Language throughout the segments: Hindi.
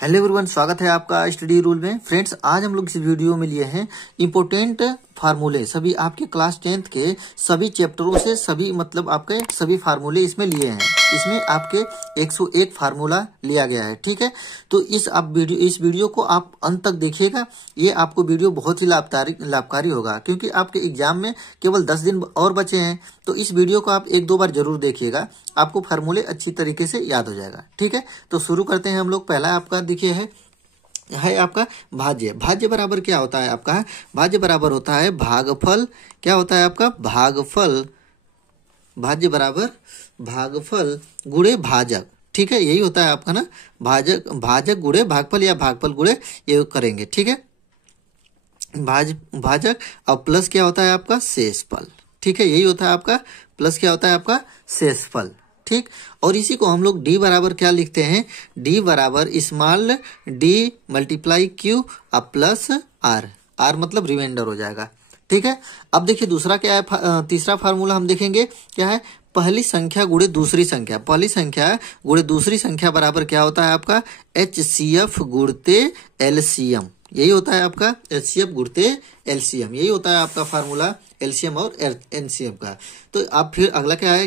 हेलो एवरीवन, स्वागत है आपका स्टडी रूल में। फ्रेंड्स, आज हम लोग इस वीडियो में लिए हैं इंपोर्टेंट फार्मूले। सभी आपके क्लास 10th के सभी चैप्टरों से सभी आपके सभी फार्मूले इसमें लिए हैं। इसमें आपके 101 फार्मूला लिया गया है, ठीक है। तो इस वीडियो को आप अंत तक देखिएगा। ये आपको वीडियो बहुत ही लाभकारी होगा, क्योंकि आपके एग्जाम में केवल 10 दिन और बचे हैं। तो इस वीडियो को आप 1-2 बार जरूर देखिएगा, आपको फार्मूले अच्छी तरीके से याद हो जाएगा, ठीक है। तो शुरू करते हैं हम लोग। पहला आपका देखिए है आपका भाज्य। भाज्य बराबर क्या होता है आपका? भाज्य बराबर होता है भागफल। क्या होता है आपका? भागफल। भाज्य बराबर भागफल गुणे भाजक, ठीक है। यही होता है आपका ना, भाजक गुणे भागफल या भागफल गुणे ये करेंगे, ठीक है। भाजक और प्लस क्या होता है आपका? शेषफल, ठीक है। यही होता है आपका प्लस क्या होता है आपका? शेषफल, ठीक। और इसी को हम लोग डी बराबर क्या लिखते हैं? डी बराबर स्मॉल डी मल्टीप्लाई क्यू अब प्लस आर। आर मतलब रिमाइंडर हो जाएगा, ठीक है। अब देखिए दूसरा क्या है, तीसरा फार्मूला हम देखेंगे क्या है? पहली संख्या गुणे दूसरी संख्या। पहली संख्या गुणे दूसरी संख्या बराबर क्या होता है आपका? HCF गुणते एलसीएम। यही होता है आपका HCF गुणते एलसीएम। यही होता है आपका फार्मूला एलसीएम और एनसीएम का। तो आप फिर अगला क्या है,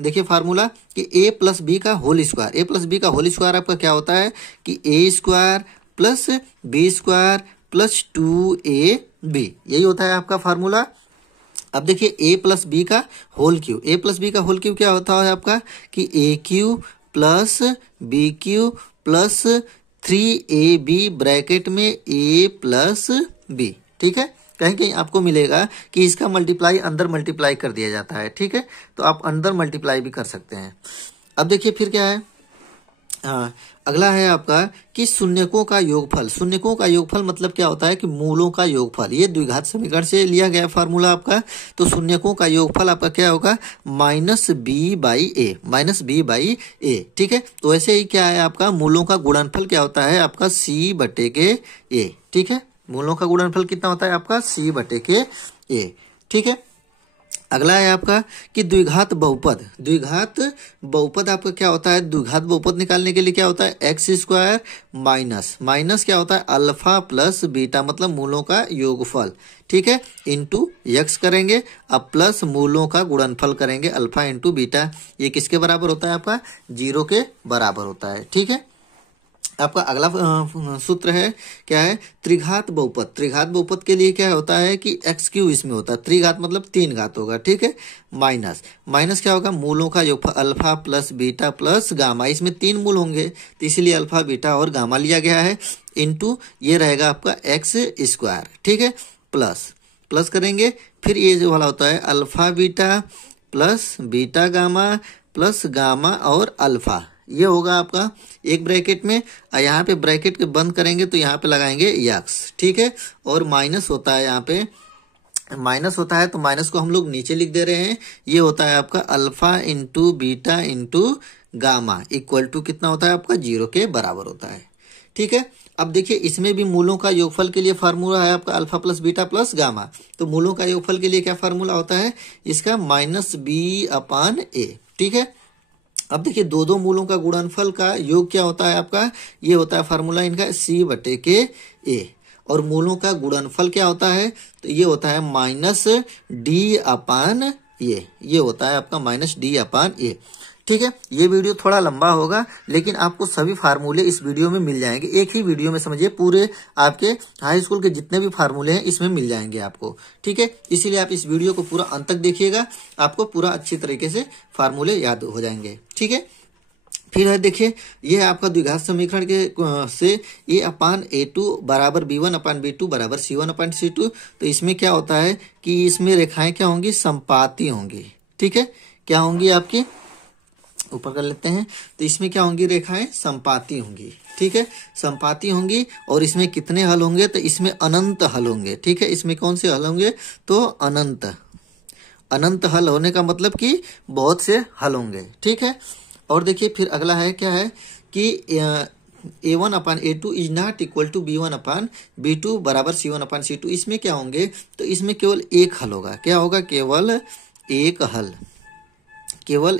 देखिए फार्मूला कि a प्लस बी का whole square. a plus B का होल स्क्वायर आपका क्या होता है कि a square plus B square plus 2ab। यही होता है आपका फार्मूला। अब देखिए a प्लस बी का whole cube. a plus B का होल क्यू क्या होता है आपका कि AQ plus BQ plus 3AB bracket में a प्लस b, ठीक है। कहीं कहीं आपको मिलेगा कि इसका मल्टीप्लाई अंदर मल्टीप्लाई कर दिया जाता है, ठीक है। तो आप अंदर मल्टीप्लाई भी कर सकते हैं। अब देखिए फिर क्या है, अगला है आपका कि शून्यकों का योगफल। शून्यकों का योगफल मतलब क्या होता है कि मूलों का योगफल। ये द्विघात समीकरण से लिया गया फार्मूला आपका। तो शून्यकों का योगफल आपका क्या होगा? -b/a, -b/a, ठीक है। तो ऐसे ही क्या है आपका मूलों का गुणनफल क्या होता है आपका? c/a, ठीक है। मूलों का गुणनफल कितना होता है आपका? c/a, ठीक है। अगला है आपका कि द्विघात बहुपद। द्विघात बहुपद आपका क्या होता है? द्विघात बहुपद निकालने के लिए क्या होता है? x² माइनस क्या होता है? अल्फा प्लस बीटा मतलब मूलों का योगफल, ठीक है, इंटू x करेंगे। अब प्लस मूलों का गुणनफल करेंगे अल्फा इंटू बीटा। ये किसके बराबर होता है आपका? 0 के बराबर होता है, ठीक है। आपका अगला सूत्र है क्या है? त्रिघात बहुपद। त्रिघात बहुपद के लिए क्या होता है कि x³ इसमें होता है। त्रिघात मतलब 3 घात होगा, ठीक है। माइनस क्या होगा? मूलों का योगफल alpha plus beta plus gamma. इसमें 3 मूल होंगे तो इसीलिए अल्फा बीटा और गामा लिया गया है। इंटू ये रहेगा आपका x², ठीक है। प्लस करेंगे, फिर ये जो वाला होता है alpha beta plus beta gamma plus gamma और अल्फा। ये होगा आपका एक ब्रैकेट में। यहाँ पे ब्रैकेट के बंद करेंगे तो यहाँ पे लगाएंगे x, ठीक है। और माइनस होता है, यहाँ पे माइनस होता है तो माइनस को हम लोग नीचे लिख दे रहे हैं। ये होता है आपका alpha into beta into gamma equal to कितना होता है आपका? 0 के बराबर होता है, ठीक है। अब देखिए इसमें भी मूलों का योगफल के लिए फार्मूला है आपका alpha plus beta plus gamma. तो मूलों का योगफल के लिए क्या फार्मूला होता है इसका? -b/a, ठीक है। अब देखिए दो मूलों का गुणनफल का योग क्या होता है आपका? ये होता है फार्मूला इनका c/a। और मूलों का गुणनफल क्या होता है? तो ये होता है -d/a। ये होता है आपका -d/a, ठीक है। ये वीडियो थोड़ा लंबा होगा, लेकिन आपको सभी फार्मूले इस वीडियो में मिल जाएंगे। एक ही वीडियो में समझिए पूरे आपके हाई स्कूल के जितने भी फार्मूले हैं इसमें मिल जाएंगे आपको, ठीक है। इसीलिए आप इस वीडियो को पूरा अंत तक देखिएगा, आपको पूरा अच्छी तरीके से फार्मूले याद हो जाएंगे, ठीक है। फिर है देखिए ये है आपका द्विघात समीकरण के से a/a2 बराबर b1/b2 बराबर c1/c2। तो इसमें क्या होता है कि इसमें रेखाएं क्या होंगी? संपाती होंगी, ठीक है। क्या होंगी आपकी? ऊपर कर लेते हैं। तो इसमें क्या होंगी? रेखाएं संपाती होंगी, ठीक है। संपाती होंगी और इसमें कितने हल होंगे? तो इसमें अनंत हल होंगे, ठीक है। इसमें कौन से हल होंगे? तो अनंत हल होने का मतलब कि बहुत से हल होंगे, ठीक है। और देखिए फिर अगला है क्या है कि a1/a2 is not equal to b1/b2 बराबर c1/c2। इसमें क्या होंगे? तो इसमें केवल एक हल होगा। क्या होगा? केवल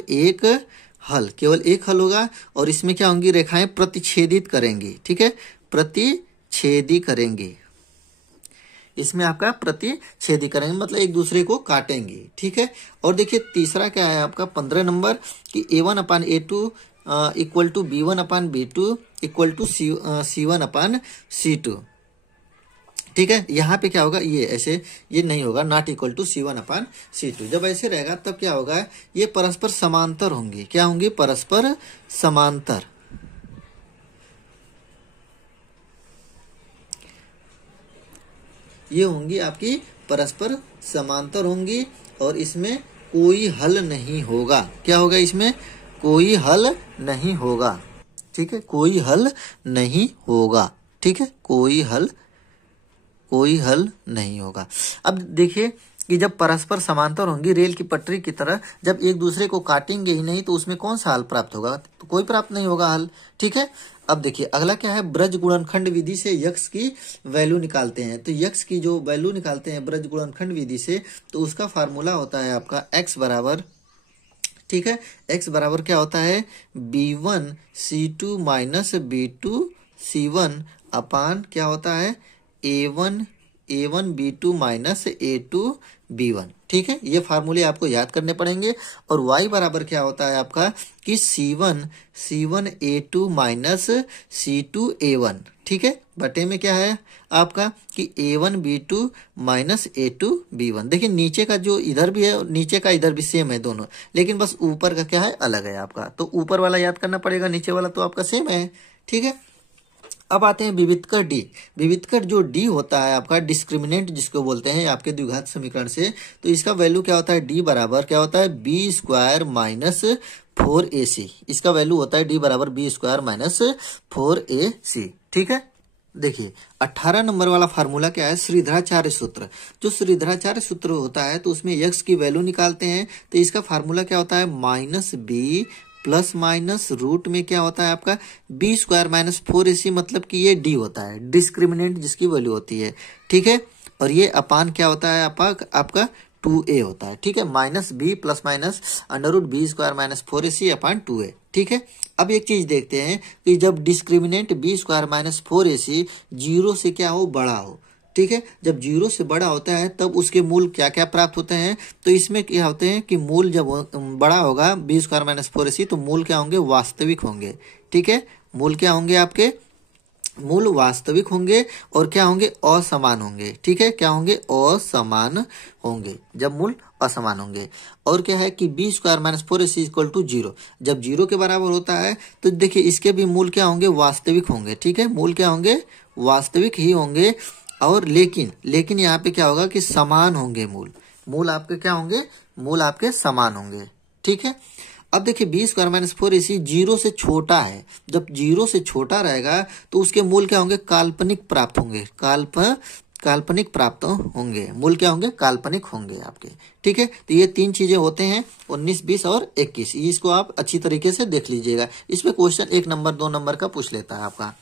एक हल, केवल एक हल होगा और इसमें क्या होंगी, रेखाएं प्रतिच्छेदित करेंगी। ठीक है, प्रतिच्छेदी करेंगी, इसमें आपका प्रतिच्छेदी करेंगे मतलब एक दूसरे को काटेंगे। ठीक है, और देखिए तीसरा क्या है आपका 15 नंबर कि A1/A2 equal to B1/B2 equal to C1/C2। ठीक है, यहाँ पे क्या होगा, ये ऐसे ये नहीं होगा, नॉट इक्वल टू C1/C2। जब ऐसे रहेगा तब क्या होगा, ये परस्पर समांतर होंगे। क्या होंगे, परस्पर समांतर। ये होंगी आपकी परस्पर समांतर होंगी और इसमें कोई हल नहीं होगा। क्या होगा, इसमें कोई हल नहीं होगा। ठीक है, कोई हल नहीं होगा। ठीक है, कोई हल नहीं होगा। अब देखिए कि जब परस्पर समांतर होंगी रेल की पटरी की तरह, जब एक दूसरे को काटेंगे ही नहीं तो उसमें कौन सा हल प्राप्त होगा, तो कोई प्राप्त नहीं होगा हल। ठीक है, अब देखिए अगला क्या है, ब्रज गुणनखंड विधि से यक्स की वैल्यू निकालते हैं। तो यक्स की जो वैल्यू निकालते हैं ब्रज गुणनखंड विधि से, तो उसका फार्मूला होता है आपका x बराबर, ठीक है, x बराबर क्या होता है, B1C2 माइनस B2C1 अपान क्या होता है, A1B2 माइनस A2B1। ठीक है, ये फार्मूले आपको याद करने पड़ेंगे। और y बराबर क्या होता है आपका कि C1A2 माइनस C2A1। ठीक है, बटे में क्या है आपका कि A1B2 माइनस A2B1। देखिए नीचे का जो इधर भी है और नीचे का इधर भी सेम है दोनों, लेकिन बस ऊपर का क्या है, अलग है आपका। तो ऊपर वाला याद करना पड़ेगा, नीचे वाला तो आपका सेम है। ठीक है, अब आते हैं विविधकर डी। विविधकर जो डी होता है आपका डिस्क्रिमिनेंट जिसको बोलते हैं आपके द्विघात समीकरण से, तो इसका वैल्यू क्या होता है, डी बराबर क्या होता है, बी स्क्वायर माइनस 4AC। इसका वैल्यू होता है डी बराबर बी स्क्वायर माइनस 4AC। ठीक है, देखिए 18 नंबर वाला फार्मूला क्या है, श्रीधराचार्य सूत्र। जो श्रीधराचार्य सूत्र होता है तो उसमें यक्स की वैल्यू निकालते हैं, तो इसका फार्मूला क्या होता है, minus B plus minus root में क्या होता है आपका बी स्क्वायर माइनस 4AC, मतलब कि ये डी होता है डिस्क्रिमिनेंट जिसकी वैल्यू होती है। ठीक है, और ये अपान क्या होता है आपका 2A होता है। ठीक है, minus B plus minus under root B square minus 4AC upon 2A। ठीक है, अब एक चीज देखते हैं कि जब discriminant B square minus 4AC 0 से क्या हो, बड़ा हो। ठीक है, जब 0 से बड़ा होता है तब उसके मूल क्या क्या प्राप्त होते हैं, तो इसमें क्या होते हैं कि मूल जब बड़ा होगा बी स्क्वायर माइनस 4AC, तो मूल क्या होंगे, वास्तविक होंगे। ठीक है, मूल क्या होंगे आपके, मूल वास्तविक होंगे और क्या होंगे, असमान होंगे। ठीक है, क्या होंगे, असमान होंगे जब मूल असमान होंगे। और क्या है कि B square minus 4AC equal to 0, जब 0 के बराबर होता है तो देखिए इसके भी मूल क्या होंगे, वास्तविक होंगे। ठीक है, मूल क्या होंगे, वास्तविक ही होंगे। और लेकिन यहाँ पे क्या होगा कि समान होंगे मूल आपके क्या होंगे, मूल आपके समान होंगे। ठीक है, अब देखिए बी स्क्वायर माइनस 4AC 0 से छोटा है, जब 0 से छोटा रहेगा तो उसके मूल क्या होंगे, काल्पनिक प्राप्त होंगे, काल्पनिक प्राप्त होंगे, मूल क्या होंगे, काल्पनिक होंगे आपके। ठीक है, तो ये तीन चीजें होते हैं 19, 20 और 21। इसको आप अच्छी तरीके से देख लीजिएगा, इसमें क्वेश्चन 1 नंबर 2 नंबर का पूछ लेता है आपका।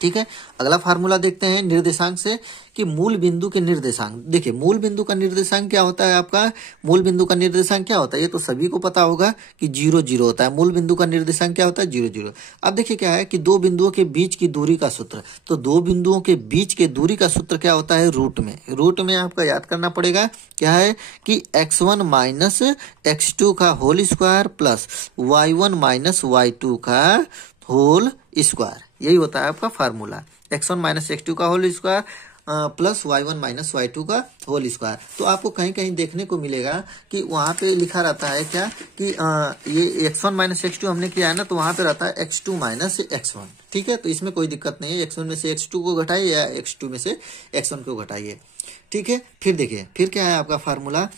ठीक है, अगला फार्मूला देखते हैं निर्देशांक से कि मूल बिंदु के निर्देशांक। देखिए मूल बिंदु का निर्देशांक क्या होता है आपका, मूल बिंदु का निर्देशांक क्या होता है, ये तो सभी को पता होगा कि 0, 0 होता है। मूल बिंदु का निर्देशांक क्या होता है, 0, 0। अब देखिए क्या है कि दो बिंदुओं के बीच की दूरी का सूत्र, तो दो बिंदुओं के बीच के दूरी का सूत्र क्या होता है, रूट में। रूट में आपका याद करना पड़ेगा क्या है कि x1 माइनस x2 का whole square plus y1 minus y2 का होल स्क्वायर, यही होता है आपका फार्मूला। x1 माइनस x2 का whole square plus y1 minus y2 का होल स्क्वायर। तो आपको कहीं कहीं देखने को मिलेगा कि वहां पे लिखा रहता है क्या कि ये x1 माइनस x2 हमने किया है ना, तो वहां पे रहता है x2 माइनस x1। ठीक है, तो इसमें कोई दिक्कत नहीं है, x1 में से x2 को घटाइए या x2 में से x1 को घटाइए। ठीक है, फिर देखिए फिर क्या है आपका फार्मूला,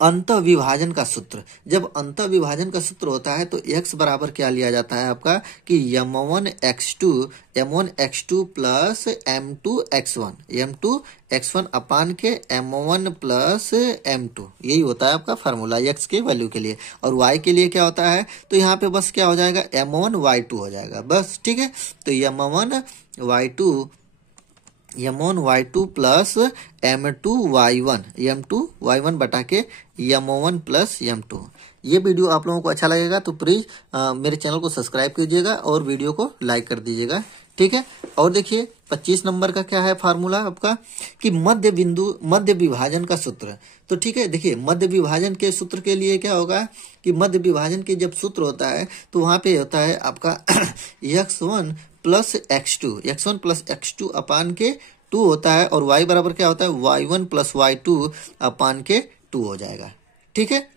अंत विभाजन का सूत्र। जब अंत विभाजन का सूत्र होता है तो x बराबर क्या लिया जाता है आपका कि m1x2 प्लस m2x1 अपान के m1 प्लस m2, यही होता है आपका फार्मूला x के वैल्यू के लिए। और y के लिए क्या होता है, तो यहाँ पे बस क्या हो जाएगा, m1 y2 हो जाएगा बस। ठीक है, तो m1 y2 m1y2 plus m2y1 m2y1 बटा के m1 प्लस m2। ये वीडियो आप लोगों को अच्छा लगेगा तो प्लीज मेरे चैनल को सब्सक्राइब कीजिएगा और वीडियो को लाइक कर दीजिएगा, ठीक है। और देखिए 25 नंबर का क्या है फार्मूला आपका कि मध्य विभाजन का सूत्र। तो ठीक है, देखिए मध्य विभाजन के सूत्र के लिए क्या होगा कि मध्य विभाजन के जब सूत्र होता है तो वहां पे होता है आपका x1 प्लस x2 अपान के 2 होता है, और y बराबर क्या होता है y1 प्लस y2 अपान के 2 हो जाएगा, ठीक है।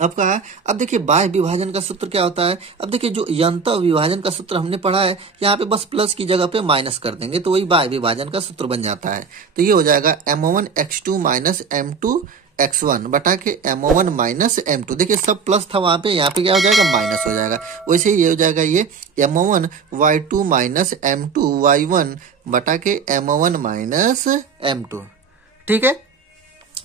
अब कहा, अब देखिए बाह्य विभाजन का सूत्र क्या होता है। अब देखिए जो यंत्र विभाजन का सूत्र हमने पढ़ा है, यहाँ पे बस प्लस की जगह पे माइनस कर देंगे तो वही बाह्य विभाजन का सूत्र बन जाता है। तो ये हो जाएगा m1 x2 minus m2 x1 बटा के m1 माइनस m2। देखिए सब प्लस था वहां पे, यहाँ पे क्या हो जाएगा माइनस हो जाएगा। वैसे ही ये हो जाएगा ये m1 y2 minus m2 y1 बटा के m1 माइनस m2, ठीक है।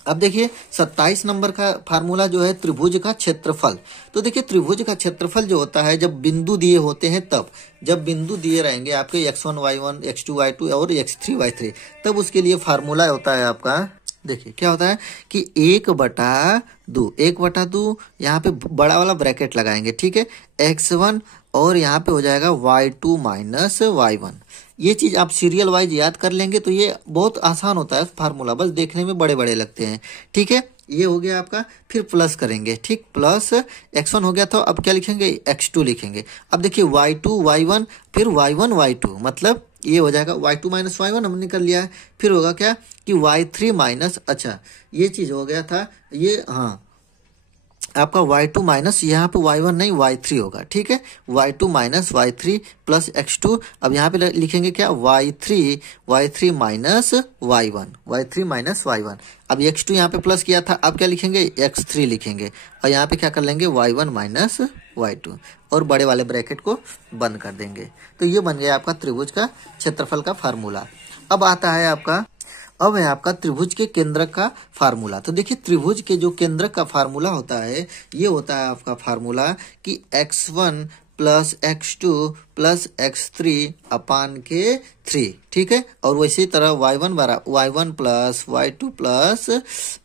अब देखिए 27 नंबर का फार्मूला जो है त्रिभुज का क्षेत्रफल। तो देखिए त्रिभुज का क्षेत्रफल जो होता है जब बिंदु दिए होते हैं, तब जब बिंदु दिए रहेंगे आपके x1 y1 x2 y2 और x3 y3, तब उसके लिए फार्मूला होता है आपका, देखिए क्या होता है कि 1/2 यहाँ पे बड़ा वाला ब्रैकेट लगाएंगे, ठीक है, x1 और यहाँ पे हो जाएगा y2 माइनस y1। ये चीज आप सीरियल वाइज याद कर लेंगे तो ये बहुत आसान होता है फार्मूला, बस देखने में बड़े बड़े लगते हैं, ठीक है। ये हो गया आपका, फिर प्लस करेंगे, ठीक, प्लस x1 हो गया था, अब क्या लिखेंगे x2 लिखेंगे। अब देखिए y2 y1 फिर y1 y2, मतलब ये हो जाएगा y2 माइनस y1 हमने कर लिया है। फिर होगा क्या कि y3 माइनस, अच्छा ये चीज हो गया था ये, हाँ आपका y2 माइनस, यहाँ पे y1 नहीं y3 होगा, ठीक है, y2 minus y3 plus x2। अब यहाँ पे लिखेंगे क्या y3 माइनस y1। अब x2 यहाँ पे प्लस किया था, अब क्या लिखेंगे x3 लिखेंगे, और यहाँ पे क्या कर लेंगे y1 माइनस y2 और बड़े वाले ब्रैकेट को बंद कर देंगे। तो ये बन गया आपका त्रिभुज का क्षेत्रफल का फार्मूला। अब आता है आपका, अब है आपका त्रिभुज के केंद्रक का फार्मूला। तो देखिए त्रिभुज के जो केंद्रक का फार्मूला होता है, ये होता है आपका फार्मूला कि x1 plus x2 plus x3 अपान के 3, ठीक है। और वैसी तरह y1 plus y2 plus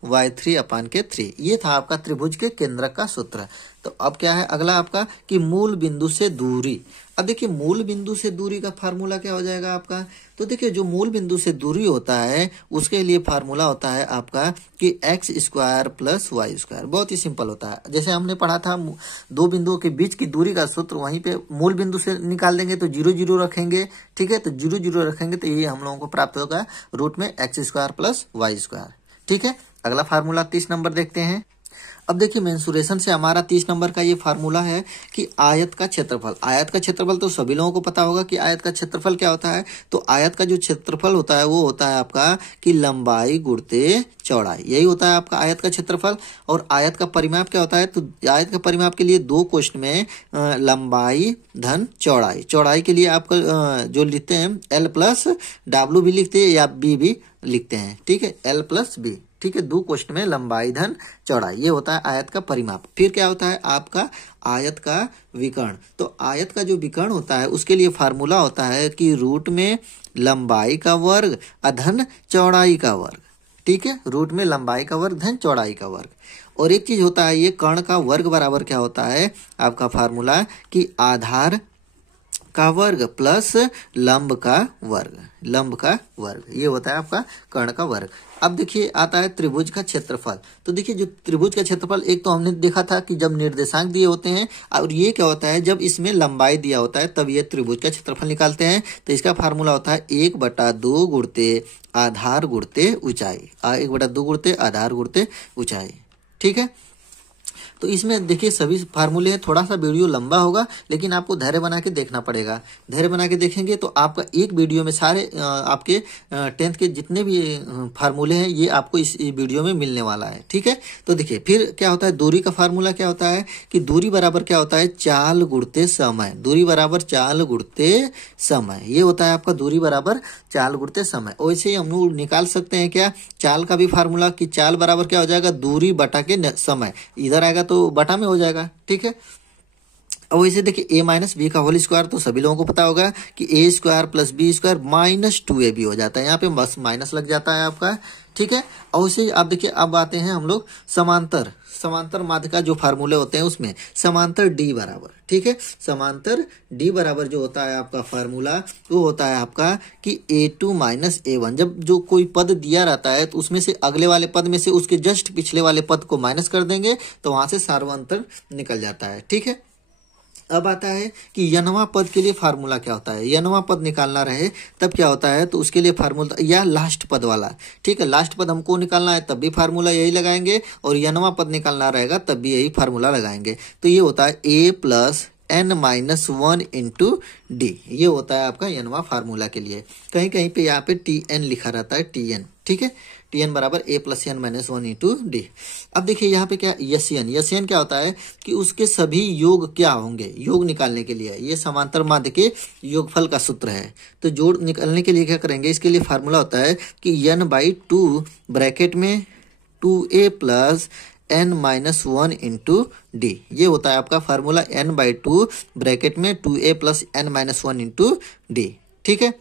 y3 अपान के 3। ये था आपका त्रिभुज के केंद्रक का सूत्र। तो अब क्या है अगला आपका कि मूल बिंदु से दूरी। अब देखिए मूल बिंदु से दूरी का फार्मूला क्या हो जाएगा आपका। तो देखिए जो मूल बिंदु से दूरी होता है उसके लिए फार्मूला होता है आपका कि x square plus Y square. बहुत ही सिंपल होता है, जैसे हमने पढ़ा था दो बिंदुओं के बीच की दूरी का सूत्र, वहीं पे मूल बिंदु से निकाल देंगे तो 0 0 रखेंगे, ठीक है। तो 0 0 रखेंगे तो ये हम लोगों को प्राप्त होगा रूट में x square plus Y square, ठीक है। अगला फार्मूला 30 नंबर देखते हैं। अब देखिए मेंसुरेशन से हमारा 30 नंबर का ये फार्मूला है कि आयत का क्षेत्रफल। आयत का क्षेत्रफल तो सभी लोगों को पता होगा कि आयत का क्षेत्रफल क्या होता है। तो आयत का जो क्षेत्रफल होता है वो होता है आपका कि लंबाई गुणित चौड़ाई, यही होता है आपका आयत का क्षेत्रफल। और आयत का परिमाप क्या होता है, तो आयत का परिमाप के लिए 2 क्वेश्चन में लंबाई धन चौड़ाई। चौड़ाई के लिए आपका जो लिखते हैं L प्लस W भी लिखते हैं या B भी लिखते हैं, ठीक है, L प्लस B, ठीक है। 2 क्वेश्चन में लंबाई धन चौड़ाई, ये होता है आयत का परिमाप। फिर क्या होता है आपका आयत का विकर्ण। तो आयत का जो विकर्ण होता है उसके लिए फार्मूला होता है कि रूट में लंबाई का वर्ग अधन चौड़ाई का वर्ग, ठीक है, रूट में लंबाई का वर्ग धन चौड़ाई का वर्ग। और एक चीज होता है ये कर्ण का वर्ग बराबर क्या होता है आपका फार्मूला कि आधार का वर्ग प्लस लंब का वर्ग, ये होता है आपका कर्ण का वर्ग। अब देखिए आता है त्रिभुज का क्षेत्रफल। तो देखिए जो त्रिभुज का क्षेत्रफल, एक तो हमने देखा था कि जब निर्देशांक दिए होते हैं, और ये क्या होता है जब इसमें लंबाई दिया होता है तब ये त्रिभुज का क्षेत्रफल निकालते हैं। तो इसका फार्मूला होता है 1/2 गुणित आधार गुणित ऊंचाई, 1/2 गुणित आधार गुणित ऊंचाई, ठीक है। तो इसमें देखिए सभी फार्मूले हैं, थोड़ा सा वीडियो लंबा होगा लेकिन आपको धैर्य बना के देखना पड़ेगा। धैर्य बना के देखेंगे तो आपका एक वीडियो में सारे आपके 10th के जितने भी फार्मूले हैं ये आपको इस वीडियो में मिलने वाला है, ठीक है। तो देखिए फिर क्या होता है, दूरी का फार्मूला क्या होता है कि दूरी बराबर क्या होता है चाल गुणित समय। दूरी बराबर चाल गुणित समय, ये होता है आपका दूरी बराबर चाल गुणित समय। वैसे ही हम लोग निकाल सकते हैं क्या चाल का भी फार्मूला कि चाल बराबर क्या हो जाएगा दूरी बटा के समय, इधर आएगा तो बटा में हो जाएगा, ठीक है। अब वैसे देखिए a माइनस बी का होल स्क्वायर तो सभी लोगों को पता होगा कि a square plus B square minus 2ab हो जाता है, यहाँ पे बस माइनस लग जाता है आपका, ठीक है। और उसे आप देखिए अब आते हैं हम लोग समांतर माध्य का जो फार्मूले होते हैं उसमें समांतर d बराबर, ठीक है, समांतर d बराबर जो होता है आपका फार्मूला वो होता है आपका कि a2 माइनस a1। जब जो कोई पद दिया रहता है तो उसमें से अगले वाले पद में से उसके जस्ट पिछले वाले पद को माइनस कर देंगे तो वहां से सार्वंतर निकल जाता है, ठीक है। अब आता है कि यनवा पद के लिए फार्मूला क्या होता है, यनवा पद निकालना रहे तब क्या होता है, तो उसके लिए फार्मूला या लास्ट पद वाला, ठीक है, लास्ट पद हमको निकालना है तब भी फार्मूला यही लगाएंगे और यनवा पद निकालना रहेगा तब भी यही फार्मूला लगाएंगे। तो ये होता है a plus n minus 1 into D, ये होता है आपका यनवा फार्मूला के लिए। कहीं कहीं पे यहाँ पे tn लिखा रहता है, tn, ठीक है, tn बराबर a plus n minus 1 into D. अब देखिए यहाँ पे क्या यस्यन क्या होता है कि उसके सभी योग क्या होंगे, योग निकालने के लिए ये समांतर माध्य के योगफल का सूत्र है। तो जोड़ निकालने के लिए क्या करेंगे, इसके लिए फार्मूला होता है कि n/2 ब्रैकेट में 2a plus n minus 1 into D, ये होता है आपका फार्मूला n/2 ब्रैकेट में 2a plus n minus 1 into D, ठीक है।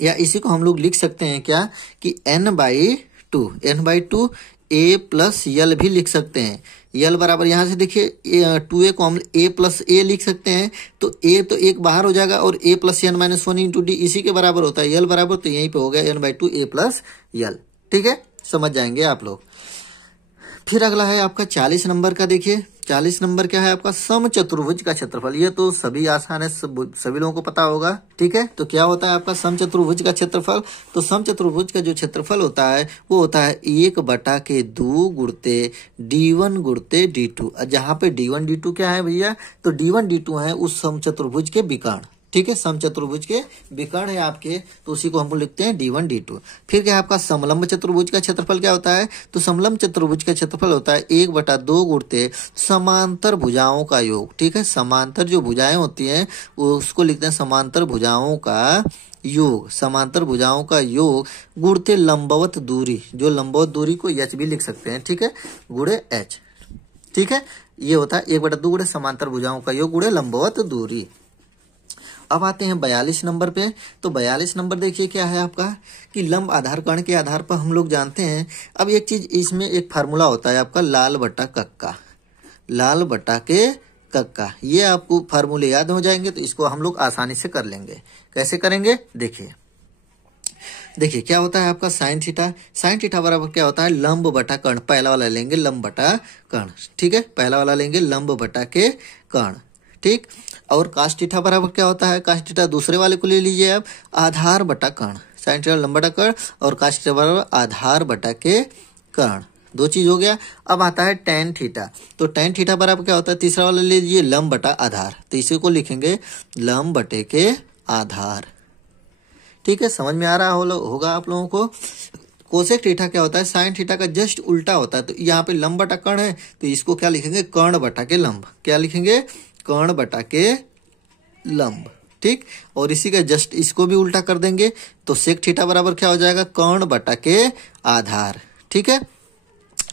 या इसी को हम लोग लिख सकते हैं क्या कि n/2 a प्लस यल भी लिख सकते हैं। यल बराबर यहाँ से देखिए 2a को हम a प्लस a लिख सकते हैं, तो a तो एक बाहर हो जाएगा और a plus n minus 1 into D इसी के बराबर होता है, यल बराबर, तो यहीं पे हो गया n/2 a प्लस यल, ठीक है, समझ जाएंगे आप लोग। फिर अगला है आपका 40 नंबर का, देखिए 40 नंबर क्या है आपका, समचतुर्भुज का क्षेत्रफल। ये तो सभी आसान है, सभी लोगों को पता होगा, ठीक है। तो क्या होता है आपका समचतुर्भुज का क्षेत्रफल, तो समचतुर्भुज का जो क्षेत्रफल होता है वो होता है 1/2 गुणते d1 गुणते d2। जहाँ पे d1 d2 क्या है भैया, तो d1 d2 है उस समचतुर्भुज के विकर्ण, ठीक है, समचतुर्भुज के विकर्ण है आपके, तो उसी को हम लिखते हैं d1 d2। फिर क्या है आपका समलंब चतुर्भुज का क्षेत्रफल क्या होता है, तो समलंब चतुर्भुज का क्षेत्रफल होता है 1/2 गुणते समांतर भुजाओं का योग, ठीक है, समांतर जो भुजाएं होती हैं वो उसको लिखते हैं समांतर भुजाओं का योग, समांतर भुजाओं का योग गुणते लंबवत दूरी, जो लंबवत दूरी को h भी लिख सकते हैं, ठीक है, गुणे h, ठीक है, ये होता है 1/2 गुणे समांतर भुजाओं का योग गुणे लंबवत दूरी। अब आते हैं 42 नंबर पे, तो 42 नंबर देखिए क्या है आपका कि लंब आधार कर्ण के आधार पर हम लोग जानते हैं। अब एक चीज इसमें एक फार्मूला होता है आपका लाल बटा कक्का, लाल बटा के कक्का, ये आपको फार्मूले याद हो जाएंगे तो इसको हम लोग आसानी से कर लेंगे। कैसे करेंगे, देखिए क्या होता है आपका साइन थीटा बराबर क्या होता है लंब बटा कर्ण, पहला वाला लेंगे लंब बटा कर्ण, ठीक है, पहला वाला लेंगे लंब बटा के कर्ण, ठीक। और कास थीटा बराबर क्या होता है, कास थीटा दूसरे वाले को ले लीजिए आप आधार बटा कर्ण, साइन थीटा लंब बटा कर्ण और कास थीटा बराबर आधार बटा के कर्ण, दो चीज हो गया। अब आता है टेन थीटा, तो टेन थीटा बराबर क्या होता है, तीसरा वाला ले लीजिए लंब बटा आधार, तो इसी को लिखेंगे लंब बटे के आधार, ठीक है, समझ में आ रहा होगा आप लोगों को। कोसेक थीटा क्या होता है, साइन थीटा का जस्ट उल्टा होता है, तो यहाँ पे लंब बटा कर्ण है तो इसको क्या लिखेंगे कर्ण बटा के लंब, क्या लिखेंगे कर्ण बटा के लंब, ठीक। और इसी का जस्ट इसको भी उल्टा कर देंगे तो सेक थीटा बराबर क्या हो जाएगा कर्ण बटा के आधार, ठीक है।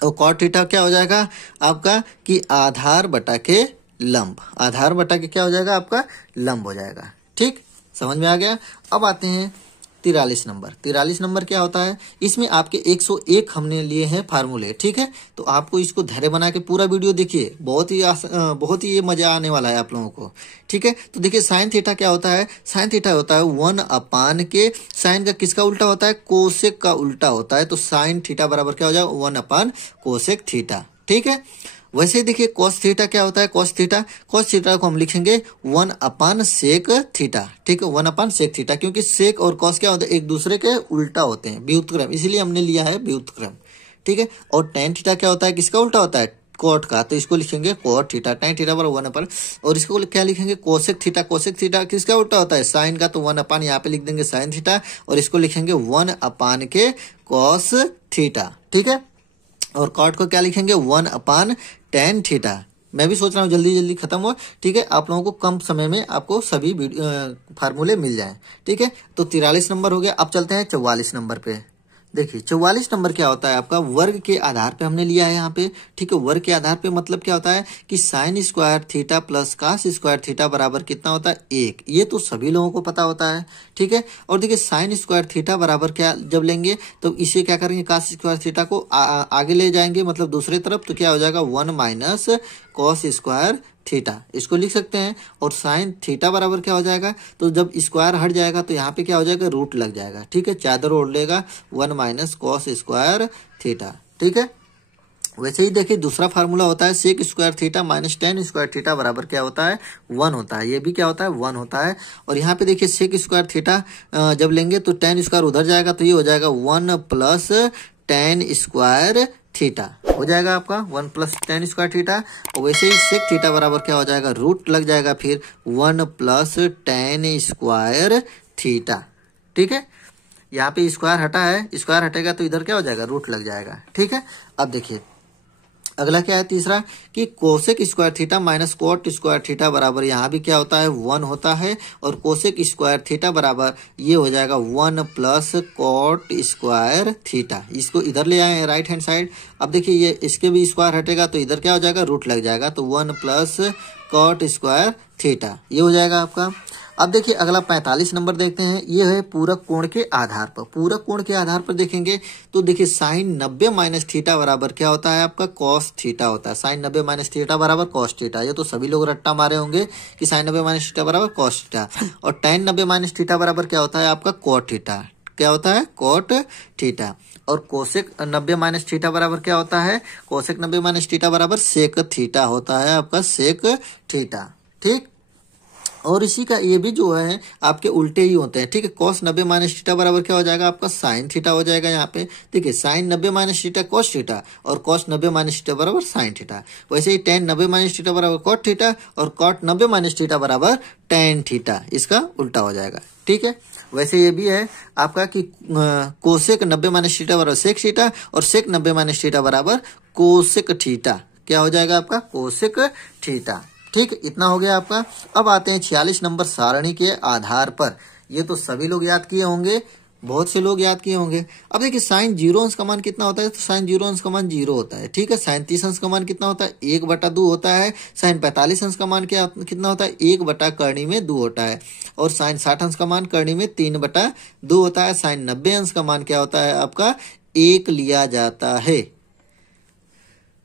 और कॉट थीटा क्या हो जाएगा आपका कि आधार बटा के लंब, आधार बटा के क्या हो जाएगा आपका लंब हो जाएगा, ठीक, समझ में आ गया। अब आते हैं 43 नंबर। 43 नंबर क्या होता है, इसमें आपके 101 हमने लिए हैं फार्मूले, ठीक है, तो आपको इसको धैर्य बना के पूरा वीडियो देखिए, बहुत ही ये मजा आने वाला है आप लोगों को, ठीक है। तो देखिए साइन थीटा क्या होता है, साइन थीटा होता है 1 के साइन का किसका उल्टा होता है, कोसेक का उल्टा होता है, तो साइन थीटा बराबर क्या हो जाएगा 1 कोसेक थीटा, ठीक है। वैसे ही देखिए कॉस थीटा क्या होता है, कॉस थीटा को हम लिखेंगे 1 सेक थीटा, ठीक है, 1 सेक थीटा, क्योंकि सेक और कॉस क्या होता है एक दूसरे के उल्टा होते हैं, व्युत्क्रम, इसीलिए हमने लिया है व्युत्क्रम, ठीक है। और टेन थीटा क्या होता है, किसका उल्टा होता है कोट का, तो इसको लिखेंगे कोट थीटा, टेन थीटा बराबर 1 और इसको क्या लिखेंगे कोसेक थीटा किसका उल्टा होता है साइन का, तो 1 यहाँ पे लिख देंगे साइन थीटा और इसको लिखेंगे 1 के कॉस थीटा, ठीक है। और कॉट को क्या लिखेंगे 1 टेन थीटा। मैं भी सोच रहा हूँ जल्दी खत्म हो, ठीक है, आप लोगों को कम समय में आपको सभी फार्मूले मिल जाएं, ठीक है। तो 43 नंबर हो गया। अब चलते हैं 44 नंबर पे। देखिए 44 नंबर क्या होता है आपका, वर्ग के आधार पे हमने लिया है यहाँ पे, ठीक है। वर्ग के आधार पे मतलब क्या होता है कि sine square theta plus cos square theta बराबर कितना होता है 1। ये तो सभी लोगों को पता होता है, ठीक है। और देखिए साइन स्क्वायर थीटा बराबर क्या जब लेंगे तो इसे क्या करेंगे, कास स्क्वायर थीटा को आगे ले जाएंगे मतलब दूसरे तरफ, तो क्या हो जाएगा 1 माइनस कॉस स्क्वायर थीटा, इसको लिख सकते हैं। और साइन थीटा बराबर क्या हो जाएगा, तो जब स्क्वायर हट जाएगा तो यहाँ पे क्या हो जाएगा, रूट लग जाएगा, ठीक है। चादर ओढ़ लेगा 1 माइनस कॉस स्क्वायर थीटा, ठीक है। वैसे ही देखिए दूसरा फार्मूला होता है sec square theta minus tan square theta बराबर क्या होता है 1 होता है, ये भी क्या होता है 1 होता है। और यहाँ पे देखिए सेक स्क्वायर थीटा जब लेंगे तो टेन स्क्वायर उधर जाएगा तो ये हो जाएगा 1 प्लस टेन स्क्वायर थीटा हो जाएगा आपका 1 प्लस टेन स्क्वायर थीटा। और वैसे ही सेक थीटा बराबर क्या हो जाएगा, रूट लग जाएगा फिर 1 प्लस टेन स्क्वायर थीटा, ठीक है। यहाँ पे स्क्वायर हटा है, स्क्वायर हटेगा तो इधर क्या हो जाएगा, रूट लग जाएगा, ठीक है। अब देखिए अगला क्या है तीसरा कि cosec square theta minus cot square theta बराबर यहाँ भी क्या होता है 1 होता है। और कोसेक स्क्वायर थीटा बराबर ये हो जाएगा 1 प्लस कोट स्क्वायर थीटा, इसको इधर ले आए राइट हैंड साइड। अब देखिए ये इसके भी स्क्वायर हटेगा तो इधर क्या हो जाएगा, रूट लग जाएगा, तो 1 प्लस कोट स्क्वायर थीटा ये हो जाएगा आपका। अब देखिए अगला 45 नंबर देखते हैं, ये है पूरक कोण के आधार पर। पूरक कोण के आधार पर देखेंगे तो देखिए साइन 90 माइनस थीटा बराबर क्या होता है आपका, कॉस थीटा होता है। साइन 90 माइनस थीटा बराबर कॉस थीटा, ये तो सभी लोग रट्टा मारे होंगे कि साइन 90 माइनस थीटा बराबर कॉस थीटा। और टेन 90 माइनस थीटा बराबर क्या होता है आपका कॉट थीटा, क्या होता है कॉट थीटा। और कोसेक 90 माइनस थीटा बराबर क्या होता है, कोसेक 90 माइनस थीटा बराबर सेक थीटा होता है आपका, सेक थीटा, ठीक। और इसी का ये भी जो है आपके उल्टे ही होते हैं, ठीक है। कॉस 90 माइनस थीटा बराबर क्या हो जाएगा आपका साइन थीटा हो जाएगा यहाँ पे, ठीक है। Sine 90 minus theta cos theta और कॉस 90 माइनस थीटा बराबर साइन थीटा। वैसे ही टेन 90 माइनस थीटा बराबर कॉट थीटा और कॉट 90 माइनस थीटा बराबर टेन थीटा, इसका उल्टा हो जाएगा, ठीक है। वैसे ये भी है आपका कि कोसेक 90 माइनस थीटा बराबर सेक थीटा और सेक 90 माइनस थीटा बराबर कोसेक थीटा, क्या हो जाएगा आपका कोसेक थीटा, ठीक। इतना हो गया आपका। अब आते हैं 46 नंबर सारणी के आधार पर। ये तो सभी लोग याद किए होंगे, बहुत से लोग याद किए होंगे। अब देखिए साइन 0 अंश का मान कितना होता है, तो साइन 0 अंश का मान 0 होता है, ठीक है। साइन 30 अंश का मान कितना होता है 1/2 होता है। साइन 45 अंश का मान कितना होता है 1 बटा करनी में 2 होता है। और साइन 60 अंश का मान करनी में 3/2 होता है। साइन 90 अंश का मान क्या होता है आपका 1 लिया जाता है,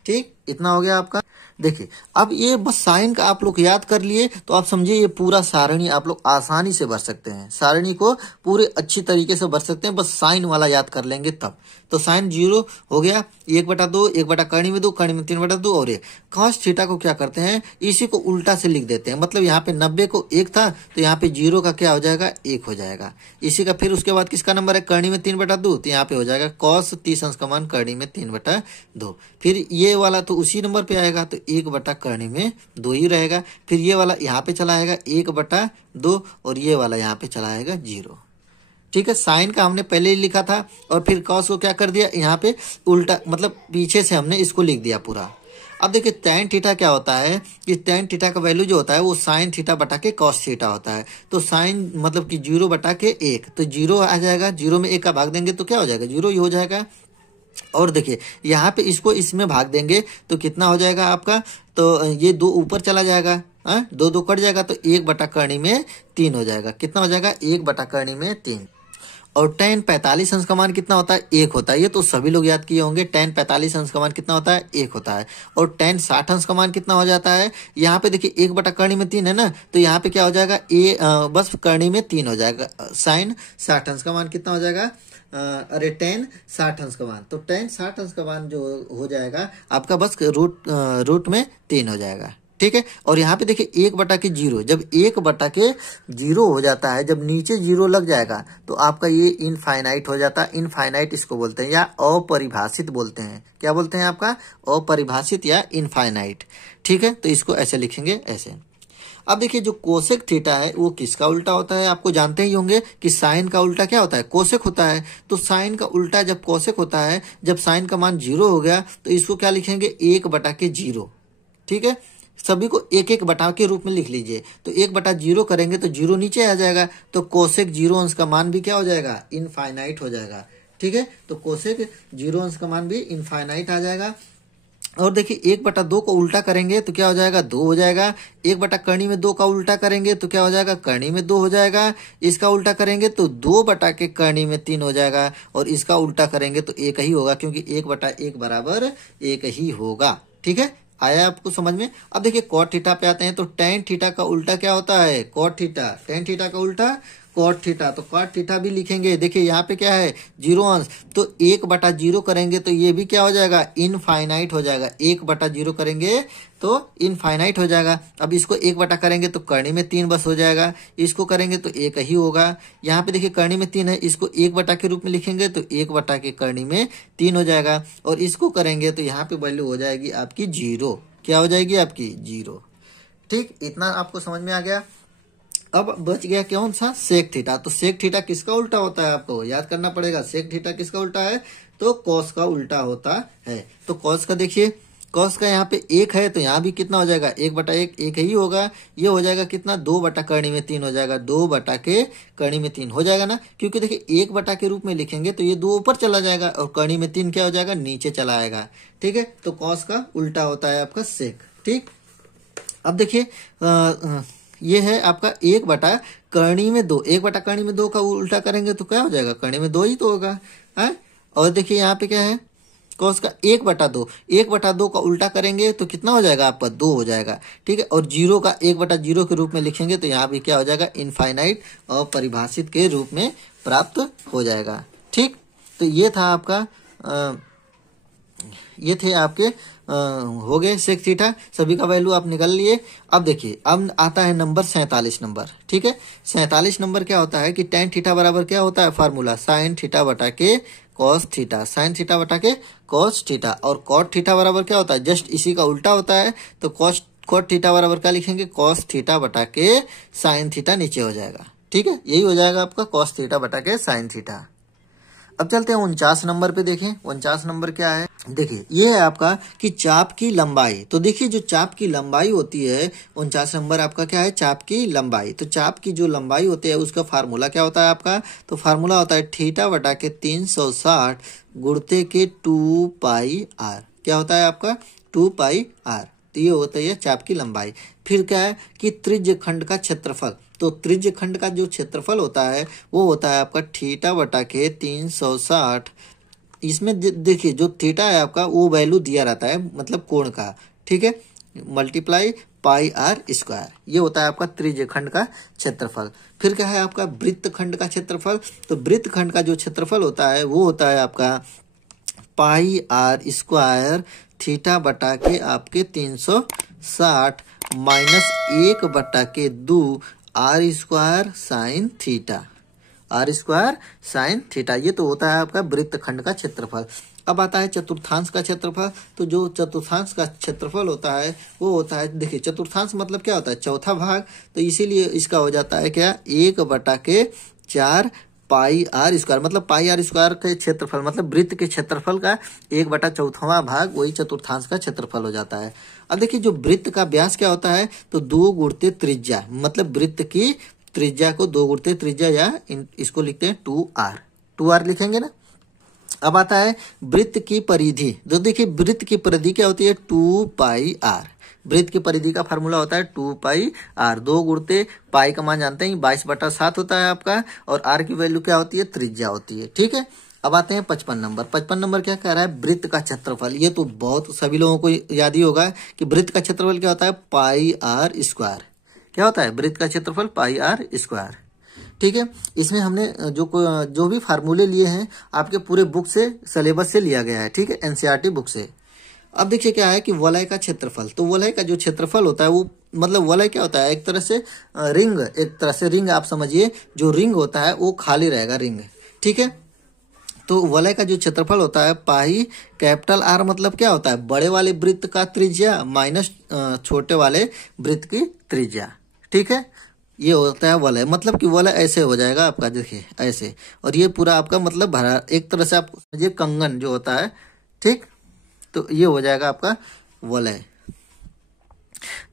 ठीक। इतना हो गया आपका। देखिए अब ये बस साइन का आप लोग याद कर लिए तो आप समझिए ये पूरा सारणी आप लोग आसानी से भर सकते हैं, सारणी को पूरे अच्छी तरीके से भर सकते हैं, बस साइन वाला याद कर लेंगे तब। तो साइन 0 हो गया 1/2, 1 बटा करनी में 2, करनी में 3/2 और ये कॉस थीटा को क्या करते हैं इसी को उल्टा से लिख देते हैं। मतलब यहाँ पे 90 को 1 था तो यहाँ पे 0 का क्या हो जाएगा 1 हो जाएगा। इसी का फिर उसके बाद किसका नंबर है करनी में 3/2, तो यहाँ पे हो जाएगा कॉस 30 अंश का मान करनी में 3/2। फिर ये वाला तो उसी नंबर पे आएगा तो 1 बटा करनी में 2 ही रहेगा। फिर ये वाला यहाँ पे चला आएगा 1/2 और ये वाला यहाँ पे चला आएगा 0, ठीक है। साइन का हमने पहले ही लिखा था और फिर कॉस को क्या कर दिया यहाँ पे उल्टा, मतलब पीछे से हमने इसको लिख दिया पूरा। अब देखिए टैन थीटा क्या होता है कि टैन थीटा का वैल्यू जो होता है वो साइन थीटा बटा के कॉस थीटा होता है। तो साइन मतलब कि 0 बटा के 1, तो 0 आ जाएगा, 0 में 1 का भाग देंगे तो क्या हो जाएगा 0 ही हो जाएगा। और देखिए यहाँ पे इसको इसमें भाग देंगे तो कितना हो जाएगा आपका, तो ये 2 ऊपर चला जाएगा, 2 कट जाएगा तो 1 बटा करनी में 3 हो जाएगा। कितना हो जाएगा 1 बटा करनी में 3। और tan 45 अंश का मान कितना होता है 1 होता है, ये तो सभी लोग याद किए होंगे। tan 45 अंश का मान कितना होता है 1 होता है। और tan 60 अंश का मान कितना हो जाता है, यहाँ पे देखिए 1 बटा करनी में 3 है ना, तो यहाँ पे क्या हो जाएगा बस करनी में 3 हो जाएगा। साइन 60 अंश का मान कितना हो जाएगा, अरे tan 60 अंश का मान, तो tan 60 अंश का मान जो हो जाएगा आपका बस रूट में 3 हो जाएगा, ठीक है। और यहाँ पे देखिए 1 बटा के 0, जब 1 बटा के 0 हो जाता है, जब नीचे 0 लग जाएगा तो आपका ये इनफाइनाइट हो जाता है। इनफाइनाइट इसको बोलते हैं या अपरिभाषित बोलते हैं, क्या बोलते हैं आपका अपरिभाषित या इनफाइनाइट, ठीक है। तो इसको ऐसे लिखेंगे ऐसे। अब देखिए जो कोसेक थीटा है वो किसका उल्टा होता है, आपको जानते ही होंगे कि साइन का उल्टा क्या होता है कोसेक होता है। तो साइन का उल्टा जब कोसेक होता है, जब साइन का मान 0 हो गया तो इसको क्या लिखेंगे 1 बटा के 0, ठीक है। सभी को 1 बटा के रूप में लिख लीजिए। तो 1 बटा 0 करेंगे तो 0 नीचे आ जाएगा, तो कोसेक 0 अंश का मान भी क्या हो जाएगा इनफाइनाइट हो जाएगा, ठीक है। तो कोसेक 0 अंश का मान भी इनफाइनाइट आ जाएगा। और देखिए 1/2 को उल्टा करेंगे तो क्या हो जाएगा, 2 हो जाएगा। 1 कर्ण में 2 का उल्टा करेंगे तो क्या हो जाएगा, कर्ण में 2 हो जाएगा। इसका उल्टा करेंगे तो 2 कर्ण में 3 हो जाएगा। और इसका उल्टा करेंगे तो 1 ही होगा, क्योंकि 1/1 बराबर 1 ही होगा। ठीक है, आया आपको समझ में। अब देखिए कॉट थीटा पे आते हैं, तो टेन थीटा का उल्टा क्या होता है, कॉट थीटा। टेन थीटा का उल्टा कॉट थीटा, तो कॉट थीटा भी लिखेंगे। देखिए यहाँ पे क्या है, 0 अंश, तो 1/0 करेंगे तो ये भी क्या हो जाएगा, इनफाइनाइट हो जाएगा। 1/0 करेंगे तो इनफाइनाइट हो जाएगा। अब इसको 1 करेंगे तो कर्ण में 3 बस हो जाएगा। इसको करेंगे तो 1 ही होगा। यहाँ पे देखिए कर्ण में 3 है, इसको 1 के रूप में लिखेंगे तो 1 के कर्ण में 3 हो जाएगा। और इसको करेंगे तो यहाँ पे वैल्यू हो जाएगी आपकी 0। क्या हो जाएगी आपकी, 0। ठीक, इतना आपको समझ में आ गया। अब बच गया कौन सा, सेक थीटा। तो सेक थीटा किसका उल्टा होता है, आपको याद करना पड़ेगा। सेक थीटा किसका उल्टा है, तो कॉस का उल्टा होता है। तो कॉस का देखिए, कॉस का यहाँ पे 1 है तो यहाँ भी कितना हो जाएगा, 1/1 1 ही होगा। ये हो जाएगा कितना, 2 कर्ण में 3 हो जाएगा। 2 के कर्ण में 3 हो जाएगा ना, क्योंकि देखिए 1 के रूप में लिखेंगे तो ये 2 ऊपर चला जाएगा और कर्ण में 3 क्या हो जाएगा, नीचे चला आएगा। ठीक है, तो कॉस का उल्टा होता है आपका सेक। ठीक, अब देखिए ये है आपका 1 कर्ण में 2। 1 कर्ण में 2 का उल्टा करेंगे तो क्या हो जाएगा, कर्ण में 2 ही तो होगा है। और देखिए यहाँ पे क्या है, कॉस का 1/2। 1/2 का उल्टा करेंगे तो कितना हो जाएगा आपका, 2 हो जाएगा। ठीक है, और 0 का 1/0 के रूप में लिखेंगे तो यहाँ भी क्या हो जाएगा, इनफाइनाइट और परिभाषित के रूप में प्राप्त हो जाएगा। ठीक, तो ये था आपका ये थे आपके हो गए सेक थीटा। सभी का वैल्यू आप निकाल लिए। अब देखिए अब आता है नंबर 47 नंबर। ठीक है, 47 नंबर क्या होता है कि टेन थीटा बराबर क्या होता है, फार्मूला साइन थीटा बटा के कॉस थीटा। साइन थीटा बटा के कॉस थीटा। और कॉट थीटा बराबर क्या होता है, जस्ट इसी का उल्टा होता है। तो कॉट थीटा बराबर क्या लिखेंगे, कॉस थीटा बटा के साइन थीटा, नीचे हो जाएगा। ठीक है, यही हो जाएगा आपका कॉस थीटा बटा के साइन थीटा। अब चलते हैं 49 नंबर पे। देखें 49 नंबर क्या है, देखिए ये है आपका कि चाप की लंबाई। तो देखिए जो चाप की लंबाई होती है, 49 नंबर आपका क्या है, चाप की लंबाई। तो चाप की जो लंबाई होती है उसका फार्मूला क्या होता है आपका, तो फार्मूला होता है थीटा बटा के 360 गुणते के 2πr। क्या होता है आपका, 2πr। तो ये होता है चाप की लंबाई। फिर क्या है कि त्रिज्य खंड का क्षेत्रफल। तो त्रिज्य खंड का जो क्षेत्रफल होता है वो होता है आपका थीटा बटा के 360। इसमें देखिए जो थीटा है आपका वो वैल्यू दिया रहता है, मतलब कोण का। ठीक है, मल्टीप्लाई πr²। ये होता है आपका त्रिज्य खंड का क्षेत्रफल। फिर क्या है आपका वृत्त खंड का क्षेत्रफल। तो वृत्त खंड का जो क्षेत्रफल होता है वो होता है आपका πr² थीटा बटा के आपके 360 minus 1/2 r² sine theta. r² sine theta, ये तो होता है आपका वृत्त खंड का क्षेत्रफल। अब आता है चतुर्थांश का क्षेत्रफल। तो जो चतुर्थांश का क्षेत्रफल होता है वो होता है, देखिए चतुर्थांश मतलब क्या होता है, चौथा भाग। तो इसीलिए इसका हो जाता है क्या, 1/4 πr²। मतलब πr² के क्षेत्रफल मतलब वृत्त के क्षेत्रफल का 1/4वां भाग वही चतुर्थांश का क्षेत्रफल हो जाता है। अब देखिए जो वृत्त का व्यास क्या होता है, तो 2 गुणित त्रिज्या, मतलब वृत्त की त्रिज्या को 2 गुणित त्रिज्या, या इसको लिखते हैं 2r लिखेंगे ना। अब आता है वृत्त की परिधि। तो देखिए वृत्त की परिधि क्या होती है, 2πr। वृत्त की परिधि का फार्मूला होता है 2πr। 2 गुणते पाई का मान जानते हैं 22/7 होता है आपका। और r की वैल्यू क्या होती है, त्रिज्या होती है। ठीक है, अब आते हैं 55 नंबर। 55 नंबर क्या कह रहा है, वृत्त का क्षेत्रफल। ये तो बहुत सभी लोगों को याद ही होगा कि वृत्त का क्षेत्रफल क्या होता है, πr²। क्या होता है वृत्त का क्षेत्रफल, πr²। ठीक है, इसमें हमने जो भी फार्मूले लिए हैं आपके पूरे बुक से, सिलेबस से लिया गया है। ठीक है, एनसीईआरटी बुक से। अब देखिए क्या है कि वलय का क्षेत्रफल। तो वलय का जो क्षेत्रफल होता है वो मतलब वलय क्या होता है, एक तरह से रिंग, एक तरह से रिंग आप समझिए। जो रिंग होता है वो खाली रहेगा, रिंग। ठीक है, तो वलय का जो क्षेत्रफल होता है πR मतलब क्या होता है, बड़े वाले वृत्त का त्रिज्या माइनस छोटे वाले वृत्त की त्रिज्या। ठीक है, ये होता है वलय। मतलब कि वलय ऐसे हो जाएगा आपका, देखिए ऐसे। और ये पूरा आपका मतलब भरा, एक तरह से आप समझिए कंगन जो होता है। ठीक, तो ये हो जाएगा आपका वलय।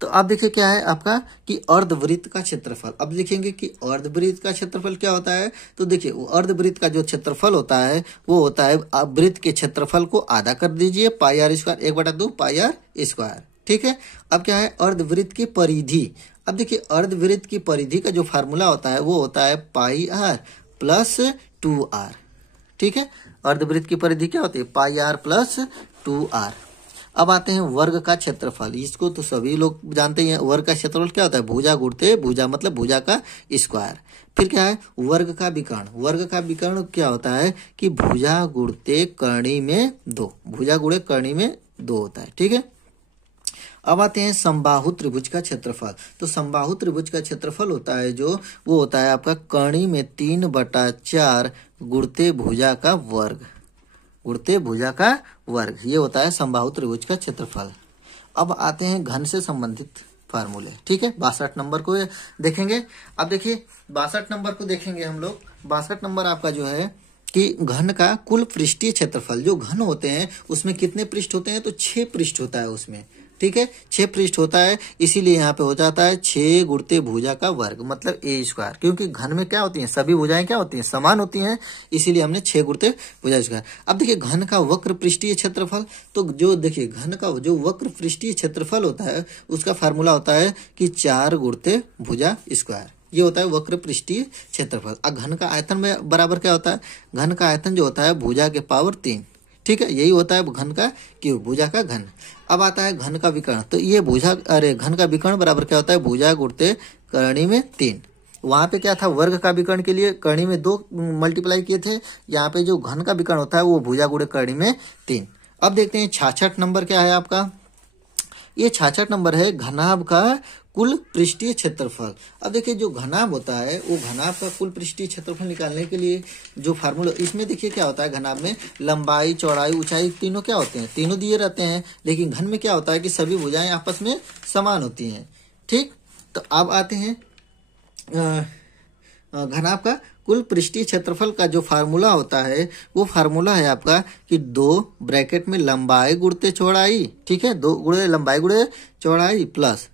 तो अब देखिए क्या है आपका कि अर्धवृत्त का क्षेत्रफल। अब लिखेंगे कि अर्धवृत्त का क्षेत्रफल क्या होता है। तो देखिए अर्धवृत्त का जो क्षेत्रफल होता है वो होता है, वृत्त के क्षेत्रफल को आधा कर दीजिए pi R square, 1/2 pi R square. ठीक है। अब क्या है अर्धवृत्त की परिधि। अब देखिए अर्धवृत्त की परिधि का जो फार्मूला होता है वो होता है पाई आर प्लस 2r। ठीक है। अर्धवृत्त की परिधि क्या होती है पाई आर प्लस 2r। अब आते हैं वर्ग का क्षेत्रफल। इसको तो सभी लोग जानते हैं। वर्ग का क्षेत्रफल क्या होता है भुजा गुणते भुजा, मतलब भुजा का स्क्वायर। फिर क्या है वर्ग का विकर्ण। वर्ग का विकर्ण क्या होता है कि भुजा गुणते कर्णी में 2, भुजा गुणे कर्णी में 2 होता है। ठीक है। अब आते हैं समबाहु त्रिभुज का क्षेत्रफल। तो समबाहु त्रिभुज का क्षेत्रफल होता है जो वो होता है आपका कर्णी में 3/4 गुणते भुजा का वर्ग, गुणते भुजा का वर्ग। ये होता है समबाहु त्रिभुज का क्षेत्रफल। अब आते हैं घन से संबंधित फार्मूले। ठीक है। 62 नंबर को देखेंगे। अब देखिए 62 नंबर को देखेंगे हम लोग। 62 नंबर आपका जो है कि घन का कुल पृष्ठीय क्षेत्रफल। जो घन होते हैं उसमें कितने पृष्ठ होते हैं तो 6 पृष्ठ होता है उसमें। ठीक है। 6 पृष्ठ होता है, इसीलिए यहाँ पे हो जाता है 6 गुणते भुजा का वर्ग, मतलब a स्क्वायर। क्योंकि घन में क्या होती है सभी भुजाएं क्या होती हैं समान होती हैं, इसीलिए हमने 6 गुणते भुजा स्क्वायर। अब देखिए घन का वक्र पृष्ठीय क्षेत्रफल। तो जो देखिए घन का जो वक्र पृष्ठीय क्षेत्रफल होता है उसका फार्मूला होता है कि 4 गुणते भुजा स्क्वायर। ये होता है वक्र पृष्ठीय क्षेत्रफल। अब घन का आयतन में बराबर क्या होता है, घन का आयतन जो होता है भुजा के पावर 3। ठीक है। यही होता है घन का क्यूब, भुजा का घन। अब आता है घन का विकर्ण। तो ये घन का विकर्ण बराबर क्या होता है भुजा गुणते कर्णी में 3। वहां पे क्या था वर्ग का विकर्ण के लिए कर्णी में 2 मल्टीप्लाई किए थे। यहाँ पे जो घन का विकर्ण होता है वो भुजा गुणे कर्णी में 3। अब देखते हैं 66 नंबर क्या है आपका। ये 66 नंबर है घनाभ का कुल पृष्ठीय क्षेत्रफल। अब देखिए जो घनाभ होता है वो घनाभ का कुल पृष्ठीय क्षेत्रफल निकालने के लिए जो फार्मूला, इसमें देखिए क्या होता है घनाभ में लंबाई चौड़ाई ऊंचाई तीनों क्या होते हैं, तीनों दिए रहते हैं। लेकिन घन में क्या होता है कि सभी भुजाएं आपस में समान होती हैं। ठीक। तो अब आते हैं घनाभ का कुल पृष्ठीय क्षेत्रफल का जो फार्मूला होता है वो फार्मूला है आपका कि 2 ब्रैकेट में लंबाई गुणते चौड़ाई। ठीक है। 2 गुणे लंबाई गुणे चौड़ाई plus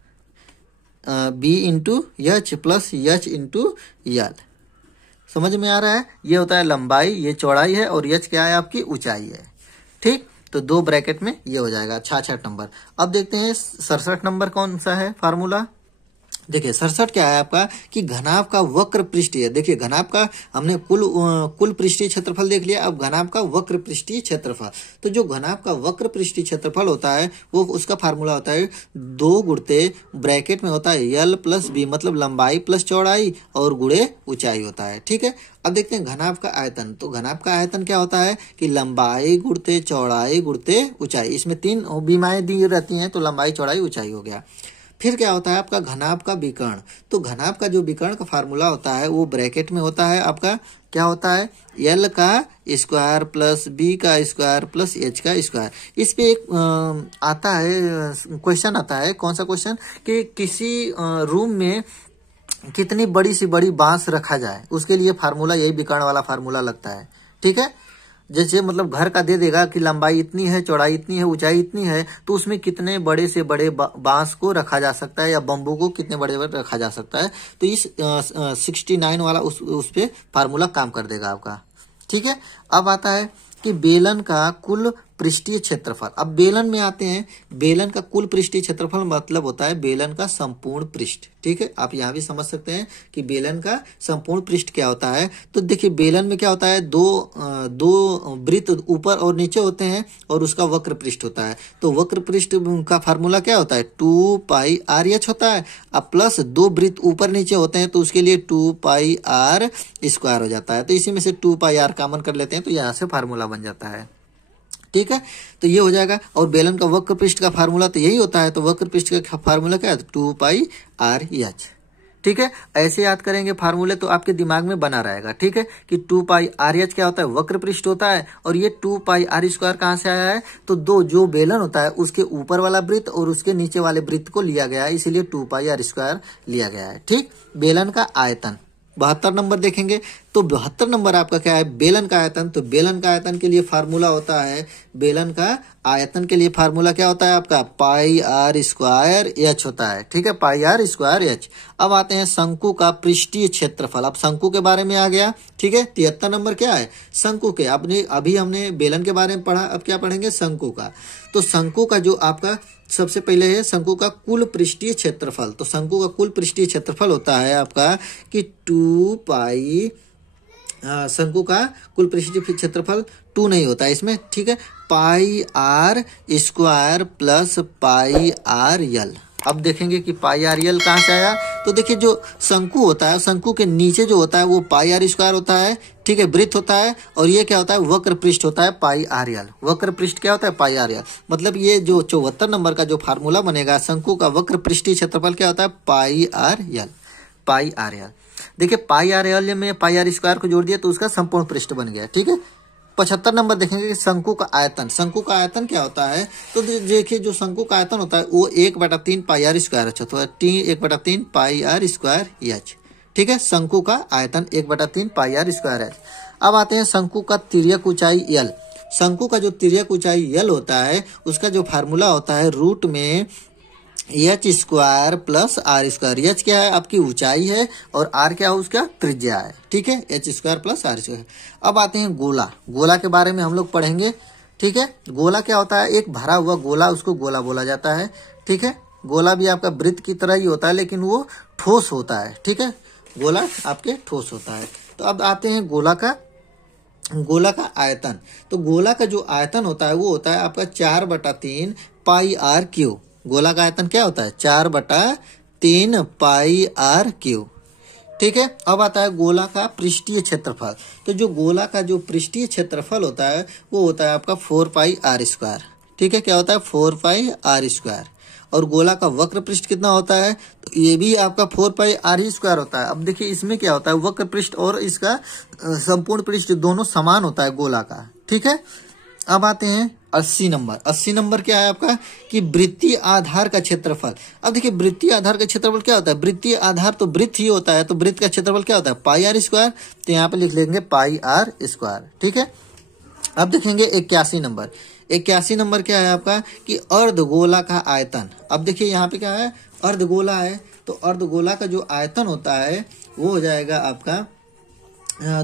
b into H plus H into L. समझ में आ रहा है। ये होता है लंबाई, ये चौड़ाई है और एच क्या है आपकी ऊंचाई है। ठीक। तो 2 ब्रैकेट में ये हो जाएगा 66 नंबर। अब देखते हैं 67 नंबर कौन सा है फार्मूला। देखिए 67 क्या है आपका कि घनाभ का वक्र पृष्ठीय। देखिए घनाभ का हमने कुल पृष्ठीय क्षेत्रफल देख लिया। अब घनाभ का वक्र पृष्ठीय क्षेत्रफल। तो जो घनाभ का वक्र पृष्ठीय क्षेत्रफल होता है वो उसका फार्मूला होता है 2 गुणते ब्रैकेट में होता है यल प्लस बी, मतलब लंबाई प्लस चौड़ाई और गुणे ऊंचाई होता है। ठीक है। अब देखते हैं घनाभ का आयतन। तो घनाभ का आयतन क्या होता है कि लंबाई गुणते चौड़ाई गुणते ऊंचाई। इसमें 3 बीमाएं दी रहती हैं तो लंबाई चौड़ाई ऊंचाई हो गया। फिर क्या होता है आपका घनाभ का विकर्ण। तो घनाभ का जो विकर्ण का फार्मूला होता है वो ब्रैकेट में होता है आपका क्या होता है एल का स्क्वायर प्लस बी का स्क्वायर प्लस एच का स्क्वायर। इस पे एक आता है क्वेश्चन आता है। कौन सा क्वेश्चन कि किसी रूम में कितनी बड़ी सी बड़ी बांस रखा जाए, उसके लिए फार्मूला यही विकर्ण वाला फार्मूला लगता है। ठीक है। जैसे मतलब घर का दे देगा कि लंबाई इतनी है चौड़ाई इतनी है ऊंचाई इतनी है, तो उसमें कितने बड़े से बड़े बांस को रखा जा सकता है या बम्बू को कितने बड़े बड़े रखा जा सकता है। तो इस 69 वाला उस पे फार्मूला काम कर देगा आपका। ठीक है। अब आता है कि बेलन का कुल पृष्ठीय क्षेत्रफल। अब बेलन में आते हैं। बेलन का कुल पृष्ठीय क्षेत्रफल मतलब होता है बेलन का संपूर्ण पृष्ठ। ठीक है। आप यहाँ भी समझ सकते हैं कि बेलन का संपूर्ण पृष्ठ क्या होता है। तो देखिए बेलन में क्या होता है दो वृत्त ऊपर और नीचे होते हैं और उसका वक्र पृष्ठ होता है। तो वक्र पृष्ठ का फार्मूला क्या होता है 2 पाई आर एच होता है। अब प्लस 2 वृत्त ऊपर नीचे होते हैं तो उसके लिए 2 पाई आर स्क्वायर हो जाता है। तो इसी में से 2 पाई आर कॉमन कर लेते हैं तो यहाँ से फार्मूला बन जाता है। ठीक है। तो ये हो जाएगा। और बेलन का वक्र पृष्ठ का फार्मूला तो यही होता है। तो वक्र पृष्ठ का फार्मूला क्या है 2 पाई आर एच। ठीक है। ऐसे याद करेंगे फार्मूले तो आपके दिमाग में बना रहेगा। ठीक है कि 2 पाई आर एच क्या होता है वक्र पृष्ठ होता है। और ये 2 पाई आर स्क्वायर कहाँ से आया है तो जो बेलन होता है उसके ऊपर वाला वृत्त और उसके नीचे वाले वृत्त को लिया गया है, इसीलिए 2 पाई आर स्क्वायर लिया गया है। ठीक। बेलन का आयतन। 72 नंबर देखेंगे तो 72 नंबर आपका क्या है, बेलन का आयतन। तो बेलन का आयतन के लिए फार्मूला होता है, बेलन का आयतन के लिए फार्मूला क्या होता है आपका, पाई आर स्क्वायर एच होता है। ठीक है, पाई आर स्क्वायर एच। अब आते हैं शंकु का पृष्ठीय क्षेत्रफल। अब शंकु के बारे में आ गया। ठीक है, 73 नंबर क्या है, शंकु के। अभी हमने बेलन के बारे में पढ़ा, अब क्या पढ़ेंगे, शंकु का। तो शंकु का जो आपका सबसे पहले है शंकु का कुल पृष्ठीय क्षेत्रफल। तो शंकु का कुल पृष्ठीय क्षेत्रफल होता है आपका कि 2 पाई, शंकु का कुल पृष्ठीय क्षेत्रफल 2 नहीं होता है इसमें। ठीक है, pi R square plus pi R L. अब देखेंगे कि पाई आर यल कहाँ से आया। तो देखिए जो शंकु होता है, शंकु के नीचे जो होता है वो पाई आर स्क्वायर होता है। ठीक है, वृत्त होता है, और ये क्या होता है, वक्र पृष्ठ होता है, पाई आर यल। वक्र पृष्ठ क्या होता है, पाई आर यल। मतलब ये जो 74 नंबर का जो फार्मूला बनेगा, शंकु का वक्र पृष्ठीय क्षेत्रफल क्या होता है, पाई आर यल, पाई आर यल। देखिए पाई आर यल में पाई आर स्क्वायर को जोड़ दिया तो उसका संपूर्ण पृष्ठ बन गया। ठीक है, 75 नंबर देखेंगे कि शंकु का आयतन। शंकु का आयतन क्या होता है, तो देखिए जो शंकु का आयतन होता है वो 1/3 पाई आर स्क्वायर एच होता है। 1/3 पाई आर स्क्वायर एच। ठीक है, शंकु का आयतन 1/3 पाई आर स्क्वायर एच। अब आते हैं शंकु का तिर्यक ऊंचाई यल। शंकु का जो तिर्यक ऊंचाई यल होता है उसका जो फार्मूला होता है रूट में H square plus R square. H क्या है, आपकी ऊंचाई है, और आर क्या है, उसका त्रिज्या है। ठीक है, H square plus R square. अब आते हैं गोला। गोला के बारे में हम लोग पढ़ेंगे। ठीक है, गोला क्या होता है, एक भरा हुआ गोला, उसको गोला बोला जाता है। ठीक है, गोला भी आपका वृत्त की तरह ही होता है लेकिन वो ठोस होता है। ठीक है, गोला आपके ठोस होता है। तो अब आते हैं गोला का आयतन। तो गोला का जो आयतन होता है वो होता है आपका 4/3 पाई आर क्यू। गोला का आयतन क्या होता है, 4/3 पाई आर क्यू। ठीक है, अब आता है गोला का पृष्ठीय क्षेत्रफल। तो जो गोला का जो पृष्ठीय क्षेत्रफल होता है वो होता है आपका 4 पाई आर स्क्वायर। ठीक है, क्या होता है, 4 पाई आर स्क्वायर। और गोला का वक्र पृष्ठ कितना होता है, तो ये भी आपका 4 पाई आर ही स्क्वायर होता है। अब देखिए इसमें क्या होता है, वक्र पृष्ठ और इसका संपूर्ण पृष्ठ दोनों समान होता है गोला का। ठीक है, अब आते हैं 80 नंबर। 80 नंबर क्या है आपका कि वृत्तीय आधार का क्षेत्रफल। अब देखिए वृत्तीय आधार का क्षेत्रफल क्या होता है, वृत्तीय आधार तो वृत्त ही होता है, तो वृत्त का क्षेत्रफल क्या होता है, पाई आर स्क्वायर। तो यहाँ पे लिख लेंगे पाई आर स्क्वायर। ठीक है, अब देखेंगे 81 नंबर। 81 नंबर क्या है आपका कि अर्धगोला का आयतन। अब देखिए यहाँ पे क्या है, अर्धगोला है, तो अर्धगोला का जो आयतन होता है वो हो जाएगा आपका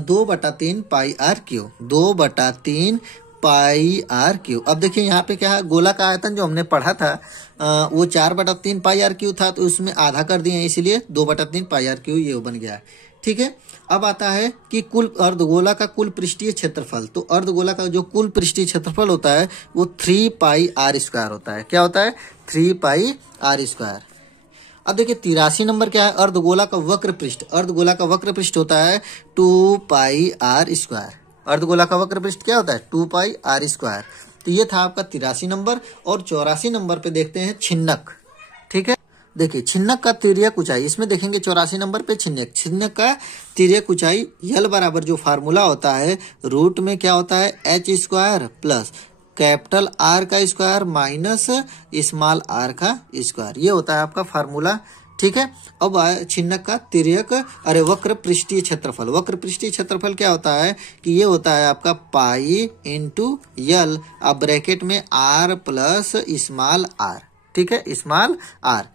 2/3 pi R cube. 2/3 pi R cube. अब देखिए यहाँ पे क्या है, गोला का आयतन जो हमने पढ़ा था वो 4/3 पाई आर क्यू था, तो उसमें आधा कर दिए इसलिए 2/3 पाई आर क्यू ये बन गया। ठीक है, अब आता है कि कुल अर्धगोला का कुल पृष्ठीय क्षेत्रफल। तो अर्धगोला का जो कुल पृष्ठीय क्षेत्रफल होता है वो 3 पाई आर स्क्वायर होता है। क्या होता है, 3 पाई आर स्क्वायर। अब देखिए 83 नंबर क्या है, अर्धगोला का वक्र पृष्ठ। अर्धगोला का वक्र पृष्ठ होता है 2 पाई आर स्क्वायर। अर्धगोला का वक्र पृष्ठ क्या होता है, 2 पाई आर स्क्वायर। तो ये था आपका 83 नंबर। और 84 नंबर पे देखते हैं छिन्नक। ठीक है, देखिए छिन्नक का तिर्यक ऊंचाई, इसमें देखेंगे 84 नंबर पे छिन्नक का तिर्यक ऊंचाई यल बराबर जो फार्मूला होता है रूट में क्या होता है, H square plus capital R का स्क्वायर माइनस स्मॉल आर का स्क्वायर। ये होता है आपका फार्मूला। ठीक है, अब छिन्नक का तिर्यक वक्र पृष्ठीय क्षेत्रफल। वक्र पृष्ठीय क्षेत्रफल क्या होता है कि ये होता है आपका पाई इंटू यल, अब ब्रैकेट में आर प्लस स्मॉल आर। ठीक है, स्मॉल आर।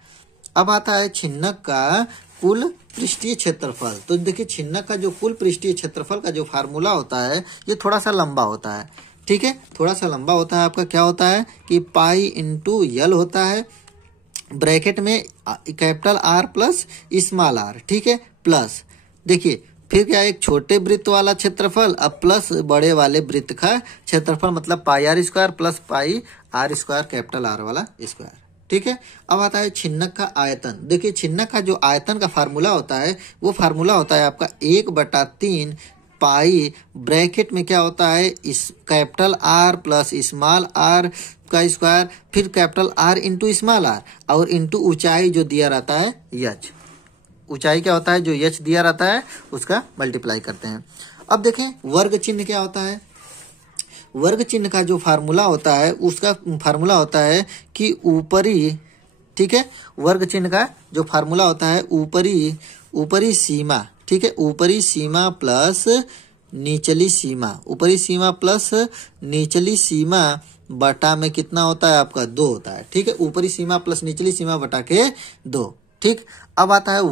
अब आता है छिन्नक का कुल पृष्ठीय क्षेत्रफल। तो देखिए छिन्नक का जो कुल पृष्ठीय क्षेत्रफल का जो फार्मूला होता है ये थोड़ा सा लंबा होता है। ठीक है, थोड़ा सा लंबा होता है। आपका क्या होता है कि पाई इंटू यल होता है, ब्रैकेट में capital R plus small R. ठीक है, प्लस देखिए फिर क्या, एक छोटे वृत्त वाला क्षेत्रफल अब प्लस बड़े वाले वृत्त का क्षेत्रफल, मतलब pi R square plus pi R square capital R वाला स्क्वायर। ठीक है, अब आता है छिन्नक का आयतन। देखिए छिन्नक का जो आयतन का फार्मूला होता है वो फार्मूला होता है आपका 1/3 पाई, ब्रैकेट में क्या होता है, इस capital R plus small R का स्क्वायर, फिर capital R into small R, और इंटू ऊंचाई जो दिया रहता है यच। ऊंचाई क्या होता है, जो यच दिया रहता है उसका मल्टीप्लाई करते हैं। अब देखें वर्ग चिन्ह क्या होता है। वर्ग चिन्ह का जो फार्मूला होता है उसका फार्मूला होता है कि ऊपरी, ठीक है, वर्ग चिन्ह का जो फार्मूला होता है ऊपरी सीमा। ठीक है, ऊपरी सीमा प्लस निचली सीमा, ऊपरी सीमा प्लस निचली सीमा बटा में कितना होता है आपका 2 होता है। ठीक है, ऊपरी सीमा प्लस निचली सीमा बटा के 2। ठीक, अब आता है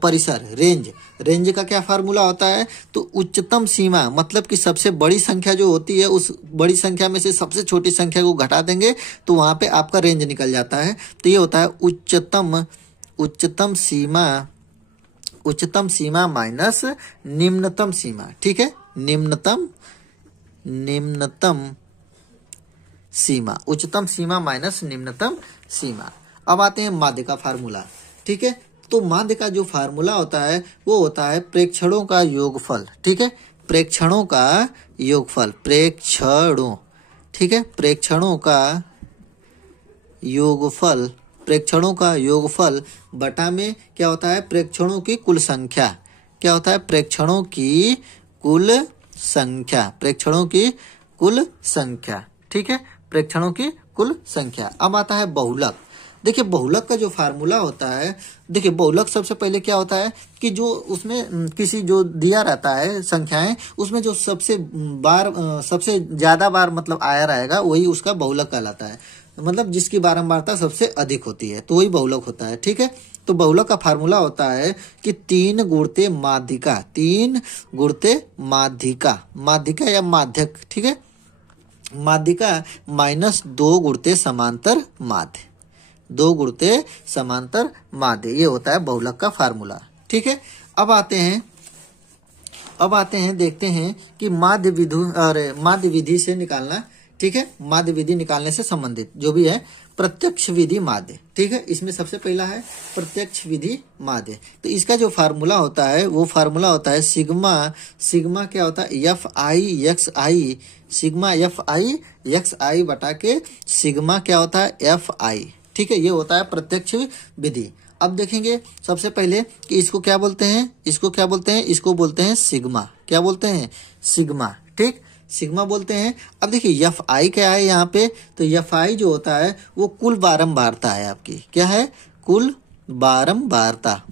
परिसर, रेंज। रेंज का क्या फार्मूला होता है? तो उच्चतम सीमा मतलब कि सबसे बड़ी संख्या जो होती है उस बड़ी संख्या में से सबसे छोटी संख्या को घटा देंगे तो वहां पे आपका रेंज निकल जाता है। तो ये होता है उच्चतम सीमा माइनस निम्नतम सीमा। ठीक है, निम्नतम सीमा, उच्चतम सीमा माइनस निम्नतम सीमा। अब आते हैं माध्य का फार्मूला। ठीक है, तो माध्य का जो फार्मूला होता है वो होता है प्रेक्षणों का योगफल। ठीक है, प्रेक्षणों का योगफल, प्रेक्षणों, ठीक है, प्रेक्षणों का योगफल बटा में क्या होता है? प्रेक्षणों की कुल संख्या। क्या होता है? प्रेक्षणों की कुल संख्या। ठीक है, प्रेक्षणों की कुल संख्या। अब आता है बहुलक। देखिए बहुलक का जो फार्मूला होता है, देखिए बहुलक सबसे पहले क्या होता है कि जो उसमें किसी जो दिया रहता है संख्याएं, उसमें जो सबसे ज्यादा बार मतलब आया रहेगा वही उसका बहुलक कहलाता है। मतलब जिसकी बारंबारता सबसे अधिक होती है तो वही बहुलक होता है। ठीक है, तो बहुलक का फार्मूला होता है कि 3 गुणित माध्यिका, 3 गुणित माध्यिका या माध्यक। ठीक है, माध्यिका माइनस 2 गुणित समांतर माध्य, 2 गुणित समांतर माध्य, ये होता है बहुलक का फार्मूला। ठीक है, अब आते हैं देखते हैं कि माध्य विधि से निकालना। ठीक है, माध्य विधि निकालने से संबंधित जो भी है प्रत्यक्ष विधि माध्य। ठीक है, इसमें सबसे पहला है प्रत्यक्ष विधि माध्य। तो इसका जो फार्मूला होता है वो फार्मूला होता है सिग्मा क्या होता है? एफ आई एक्स आई बटा के सिग्मा क्या होता है? F I. ठीक है, ये होता है प्रत्यक्ष विधि। अब देखेंगे सबसे पहले कि इसको क्या बोलते हैं? इसको बोलते हैं सिग्मा। क्या बोलते हैं? सिग्मा। ठीक, सिग्मा बोलते हैं। अब देखिए एफ आई क्या है यहाँ पे? तो एफ आई जो होता है वो कुल बारंबारता है आपकी। क्या है? कुल बारंबारता।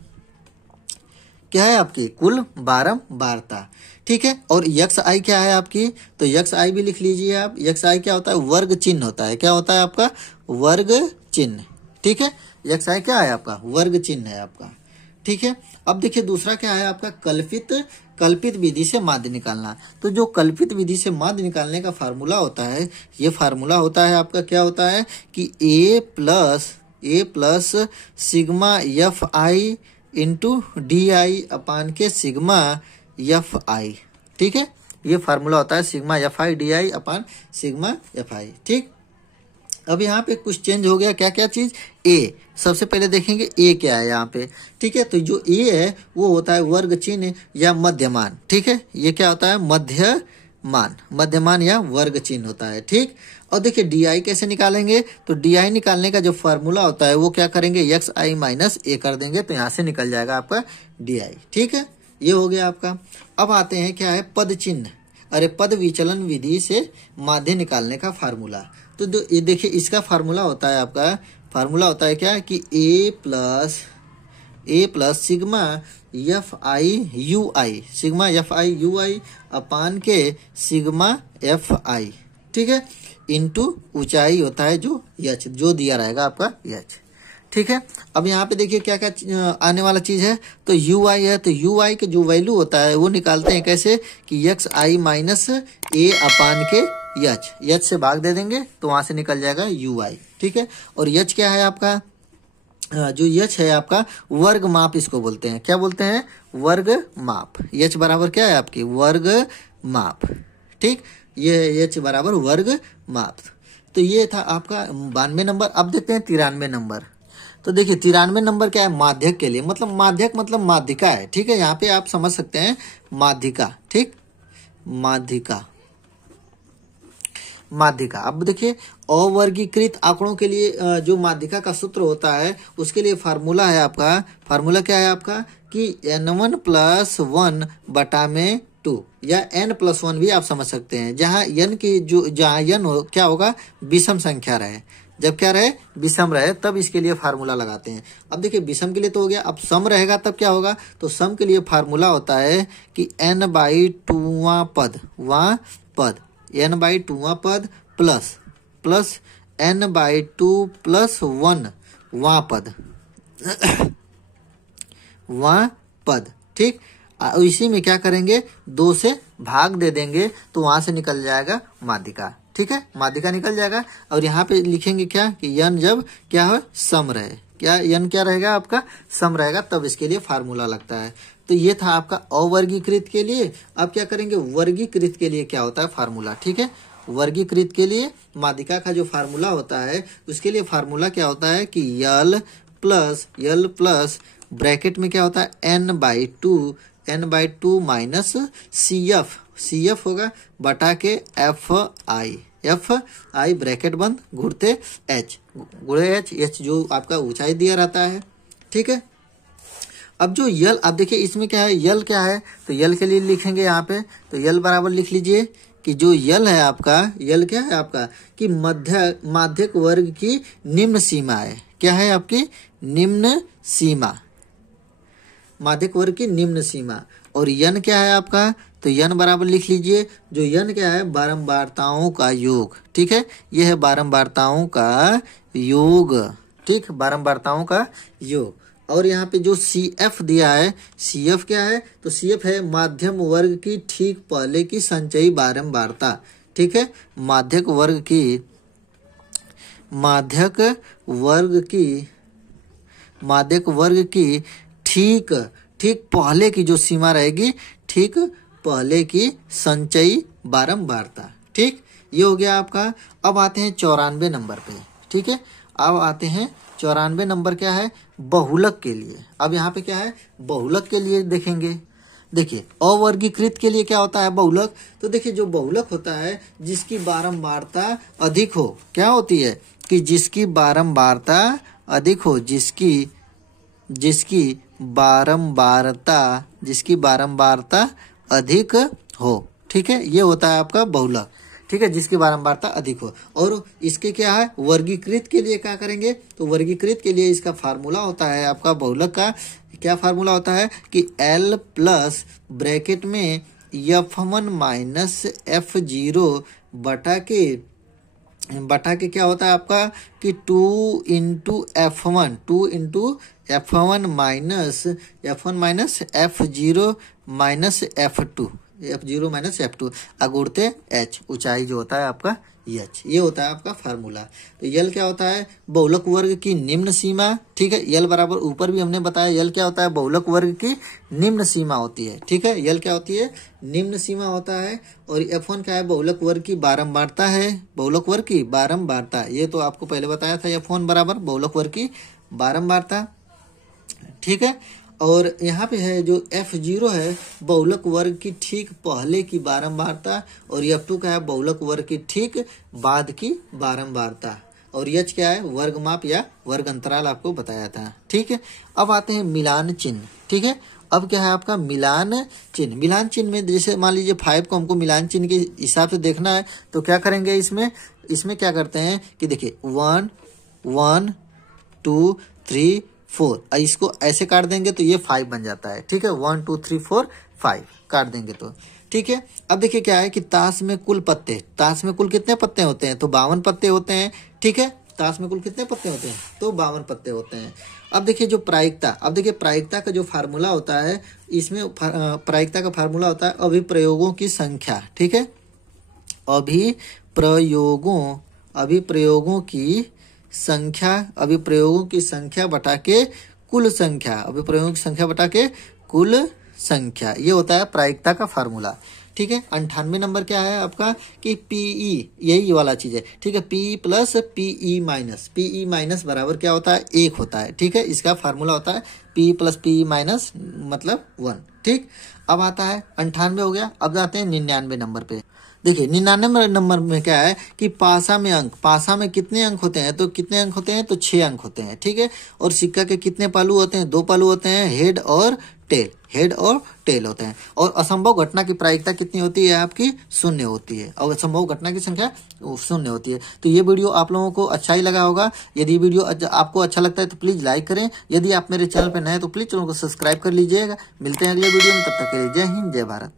क्या है आपकी? कुल बारंबारता। ठीक है, और यक्स आई क्या है आपकी? तो यक्स आई भी लिख लीजिए आप। यक्स आई क्या होता है? वर्ग चिन्ह होता है। क्या होता है आपका? वर्ग चिन्ह। ठीक है, यक्स आई क्या है आपका? वर्ग चिन्ह है आपका। ठीक है, अब देखिए दूसरा क्या है आपका? कल्पित विधि से माध्य निकालना। तो जो कल्पित विधि से माध्य निकालने का फार्मूला होता है, ये फार्मूला होता है आपका क्या होता है कि A plus sigma F I into D I upon के सिग्मा एफ आई। ठीक है, ये फार्मूला होता है sigma F I D I upon sigma F आई। ठीक, अब यहाँ पे कुछ चेंज हो गया। क्या क्या चीज? ए, सबसे पहले देखेंगे ए क्या है यहाँ पे। ठीक है, तो जो ए है वो होता है वर्ग चिन्ह या मध्यमान। ठीक है, ये क्या होता है? मध्यमान या वर्ग चिन्ह होता है। ठीक, और देखिए डी आई कैसे निकालेंगे? तो डी आई निकालने का जो फॉर्मूला होता है वो क्या करेंगे? एक्स आई माइनस ए कर देंगे तो यहाँ से निकल जाएगा आपका डी आई। ठीक है, ये हो गया आपका। अब आते हैं क्या है? पद चिन्ह, पद विचलन विधि से माध्य निकालने का फार्मूला। तो ये देखिए इसका फार्मूला होता है आपका, फार्मूला होता है क्या कि A plus sigma F I U I upon के सिग्मा एफ आई। ठीक है, इंटू ऊंचाई होता है जो एच, जो दिया रहेगा आपका एच। ठीक है, अब यहाँ पे देखिए क्या क्या आने वाला चीज है। तो यू आई है, तो यू आई के जो वैल्यू होता है वो निकालते हैं कैसे कि एक्स आई माइनस ए अपान के एच से भाग दे देंगे तो वहां से निकल जाएगा यू आई। ठीक है, और एच क्या है आपका? जो एच है आपका वर्ग माप, इसको बोलते हैं। क्या बोलते हैं? वर्ग माप। एच बराबर क्या है आपकी? वर्ग माप। ठीक, ये एच बराबर वर्ग माप। तो ये था आपका 92 नंबर। अब देखते हैं 93 नंबर। तो देखिए 93 नंबर क्या है? माध्यक के लिए, मतलब माध्यक मतलब माध्यिका है। ठीक है, यहाँ पे आप समझ सकते हैं माध्यिका। ठीक, माध्यिका। अब देखिए अवर्गीकृत आंकड़ों के लिए जो माध्यिका का सूत्र होता है उसके लिए फार्मूला क्या है आपका कि n1 + 1 बटा में 2 या n+1 भी आप समझ सकते हैं, जहां n हो क्या होगा, विषम संख्या रहे। जब क्या रहे, विषम रहे, तब इसके लिए फार्मूला लगाते हैं। अब देखिए विषम के लिए तो हो गया, अब सम रहेगा तब क्या होगा, तो सम के लिए फार्मूला होता है कि n/2वां पद n/2वां पद प्लस n/2 + 1 वां पद, ठीक। इसी में क्या करेंगे, 2 से भाग दे देंगे तो वहां से निकल जाएगा माध्यिका, ठीक है, माध्यिका निकल जाएगा। और यहाँ पे लिखेंगे क्या कि n जब क्या हो, सम रहे, क्या n क्या रहेगा आपका, सम रहेगा, तब इसके लिए फार्मूला लगता है। तो ये था आपका अवर्गीकृत के लिए। अब क्या करेंगे, वर्गीकृत के लिए क्या होता है फार्मूला, ठीक है। वर्गीकृत के लिए माध्यिका का जो फार्मूला होता है, उसके लिए फार्मूला क्या होता है कि L प्लस ब्रैकेट में क्या होता है n/2 माइनस CF होगा बटा के FI ब्रैकेट बंद गुणते H जो आपका ऊंचाई दिया रहता है, ठीक है। अब जो यल, आप देखिए इसमें क्या है, यल क्या है, तो यल के लिए लिखेंगे यहाँ पे, तो यल बराबर लिख लीजिए कि जो यल है आपका, यल क्या है आपका कि माध्यक वर्ग की निम्न सीमा है। क्या है आपकी निम्न सीमा, माध्यक वर्ग की निम्न सीमा। और यन क्या है आपका, तो यन बराबर लिख लीजिए, जो यन क्या है, बारंबारताओं का योग, ठीक है। यह है बारंबारताओं का योग, ठीक, बारंबारताओं का योग। और यहाँ पे जो CF दिया है, CF क्या है, तो CF है माध्यम वर्ग की ठीक पहले की संचयी बारंबारता, ठीक है। माध्यक वर्ग की ठीक पहले की जो सीमा रहेगी, ठीक पहले की संचयी बारंबारता, ठीक। ये हो गया आपका। अब आते हैं 94 नंबर पे, ठीक है। अब आते हैं 94 नंबर क्या है, बहुलक के लिए। अब यहाँ पे क्या है, बहुलक के लिए देखेंगे। देखिए अवर्गीकृत के लिए क्या होता है बहुलक, तो देखिए जो बहुलक होता है जिसकी बारंबारता अधिक हो, क्या होती है कि जिसकी बारंबारता अधिक हो, जिसकी बारंबारता अधिक हो, ठीक है। ये होता है आपका बहुलक, ठीक है, जिसकी बारंबारता अधिक हो। और इसके क्या है, वर्गीकृत के लिए क्या करेंगे, तो वर्गीकृत के लिए इसका फार्मूला होता है आपका बहुलक का क्या फार्मूला होता है कि L प्लस ब्रैकेट में F1 माइनस F0 बटा के क्या होता है आपका कि 2 into F1 minus F0 minus F2 अगुणते H, ऊंचाई जो होता है आपका H, ये होता है आपका फार्मूला। तो यल क्या होता है, बहुलक वर्ग की निम्न सीमा, ठीक है। यल बराबर ऊपर भी हमने बताया, यल क्या होता है, बहुलक वर्ग की निम्न सीमा होती है, ठीक है। यल क्या होती है, निम्न सीमा होता है। और F1 क्या है, बहुलक वर्ग की बारंबारता है, बहुलक वर्ग की बारंबारता, ये तो आपको पहले बताया था, F1 बराबर बहुलक वर्ग की बारंबारता, ठीक है। और यहाँ पे है जो F0 है बहुलक वर्ग की ठीक पहले की बारंबारता, और F2 का है बहुलक वर्ग की ठीक बाद की बारंबारता, और H क्या है, वर्ग माप या वर्ग अंतराल आपको बताया था, ठीक है। अब आते हैं मिलान चिन्ह, ठीक है। अब क्या है आपका मिलान चिन्ह। मिलान चिन्ह में जैसे मान लीजिए 5 को हमको मिलान चिन्ह के हिसाब से देखना है, तो क्या करेंगे, इसमें क्या करते हैं कि देखिए 1 1 2 3 4, इसको ऐसे काट देंगे तो ये 5 बन जाता है, ठीक है। 1 2 3 4 5 काट देंगे तो, ठीक है। अब देखिए क्या है कि ताश में कुल कितने पत्ते होते हैं, तो 52 पत्ते होते हैं, ठीक है। ताश में कुल कितने पत्ते होते हैं, तो 52 पत्ते होते हैं। अब देखिए जो प्रायिकता का जो फार्मूला होता है, इसमें प्रायिकता का फार्मूला होता है अभिप्रयोगों की संख्या, ठीक है। अभिप्रयोगों की संख्या बटा के कुल संख्या, ये होता है प्रायिकता का फार्मूला, ठीक है। 98 नंबर क्या है आपका कि PE, यही वाला चीज है, ठीक है। PE प्लस PE माइनस बराबर क्या होता है, 1 होता है, ठीक है। इसका फार्मूला होता है PE प्लस PE माइनस मतलब 1, ठीक। अब आता है 98 हो गया। अब जाते हैं 99 नंबर पे। देखिए 99 नंबर में क्या है कि पासा में कितने अंक होते हैं, तो कितने अंक होते हैं, तो 6 अंक होते हैं, ठीक है। और सिक्का के कितने पहलू होते हैं, 2 पहलू होते हैं, हेड और टेल, हेड और टेल होते हैं। और असंभव घटना की प्रायिकता कितनी होती है आपकी? 0 होती है, और असंभव घटना की संख्या 0 होती है। तो ये वीडियो आप लोगों को अच्छा ही लगा होगा। यदि वीडियो आपको अच्छा लगता है तो प्लीज लाइक करें। यदि आप मेरे चैनल पर नए हैं तो प्लीज चैनल को सब्सक्राइब कर लीजिएगा। मिलते हैं अगले वीडियो में, तब तक के लिए जय हिंद, जय भारत।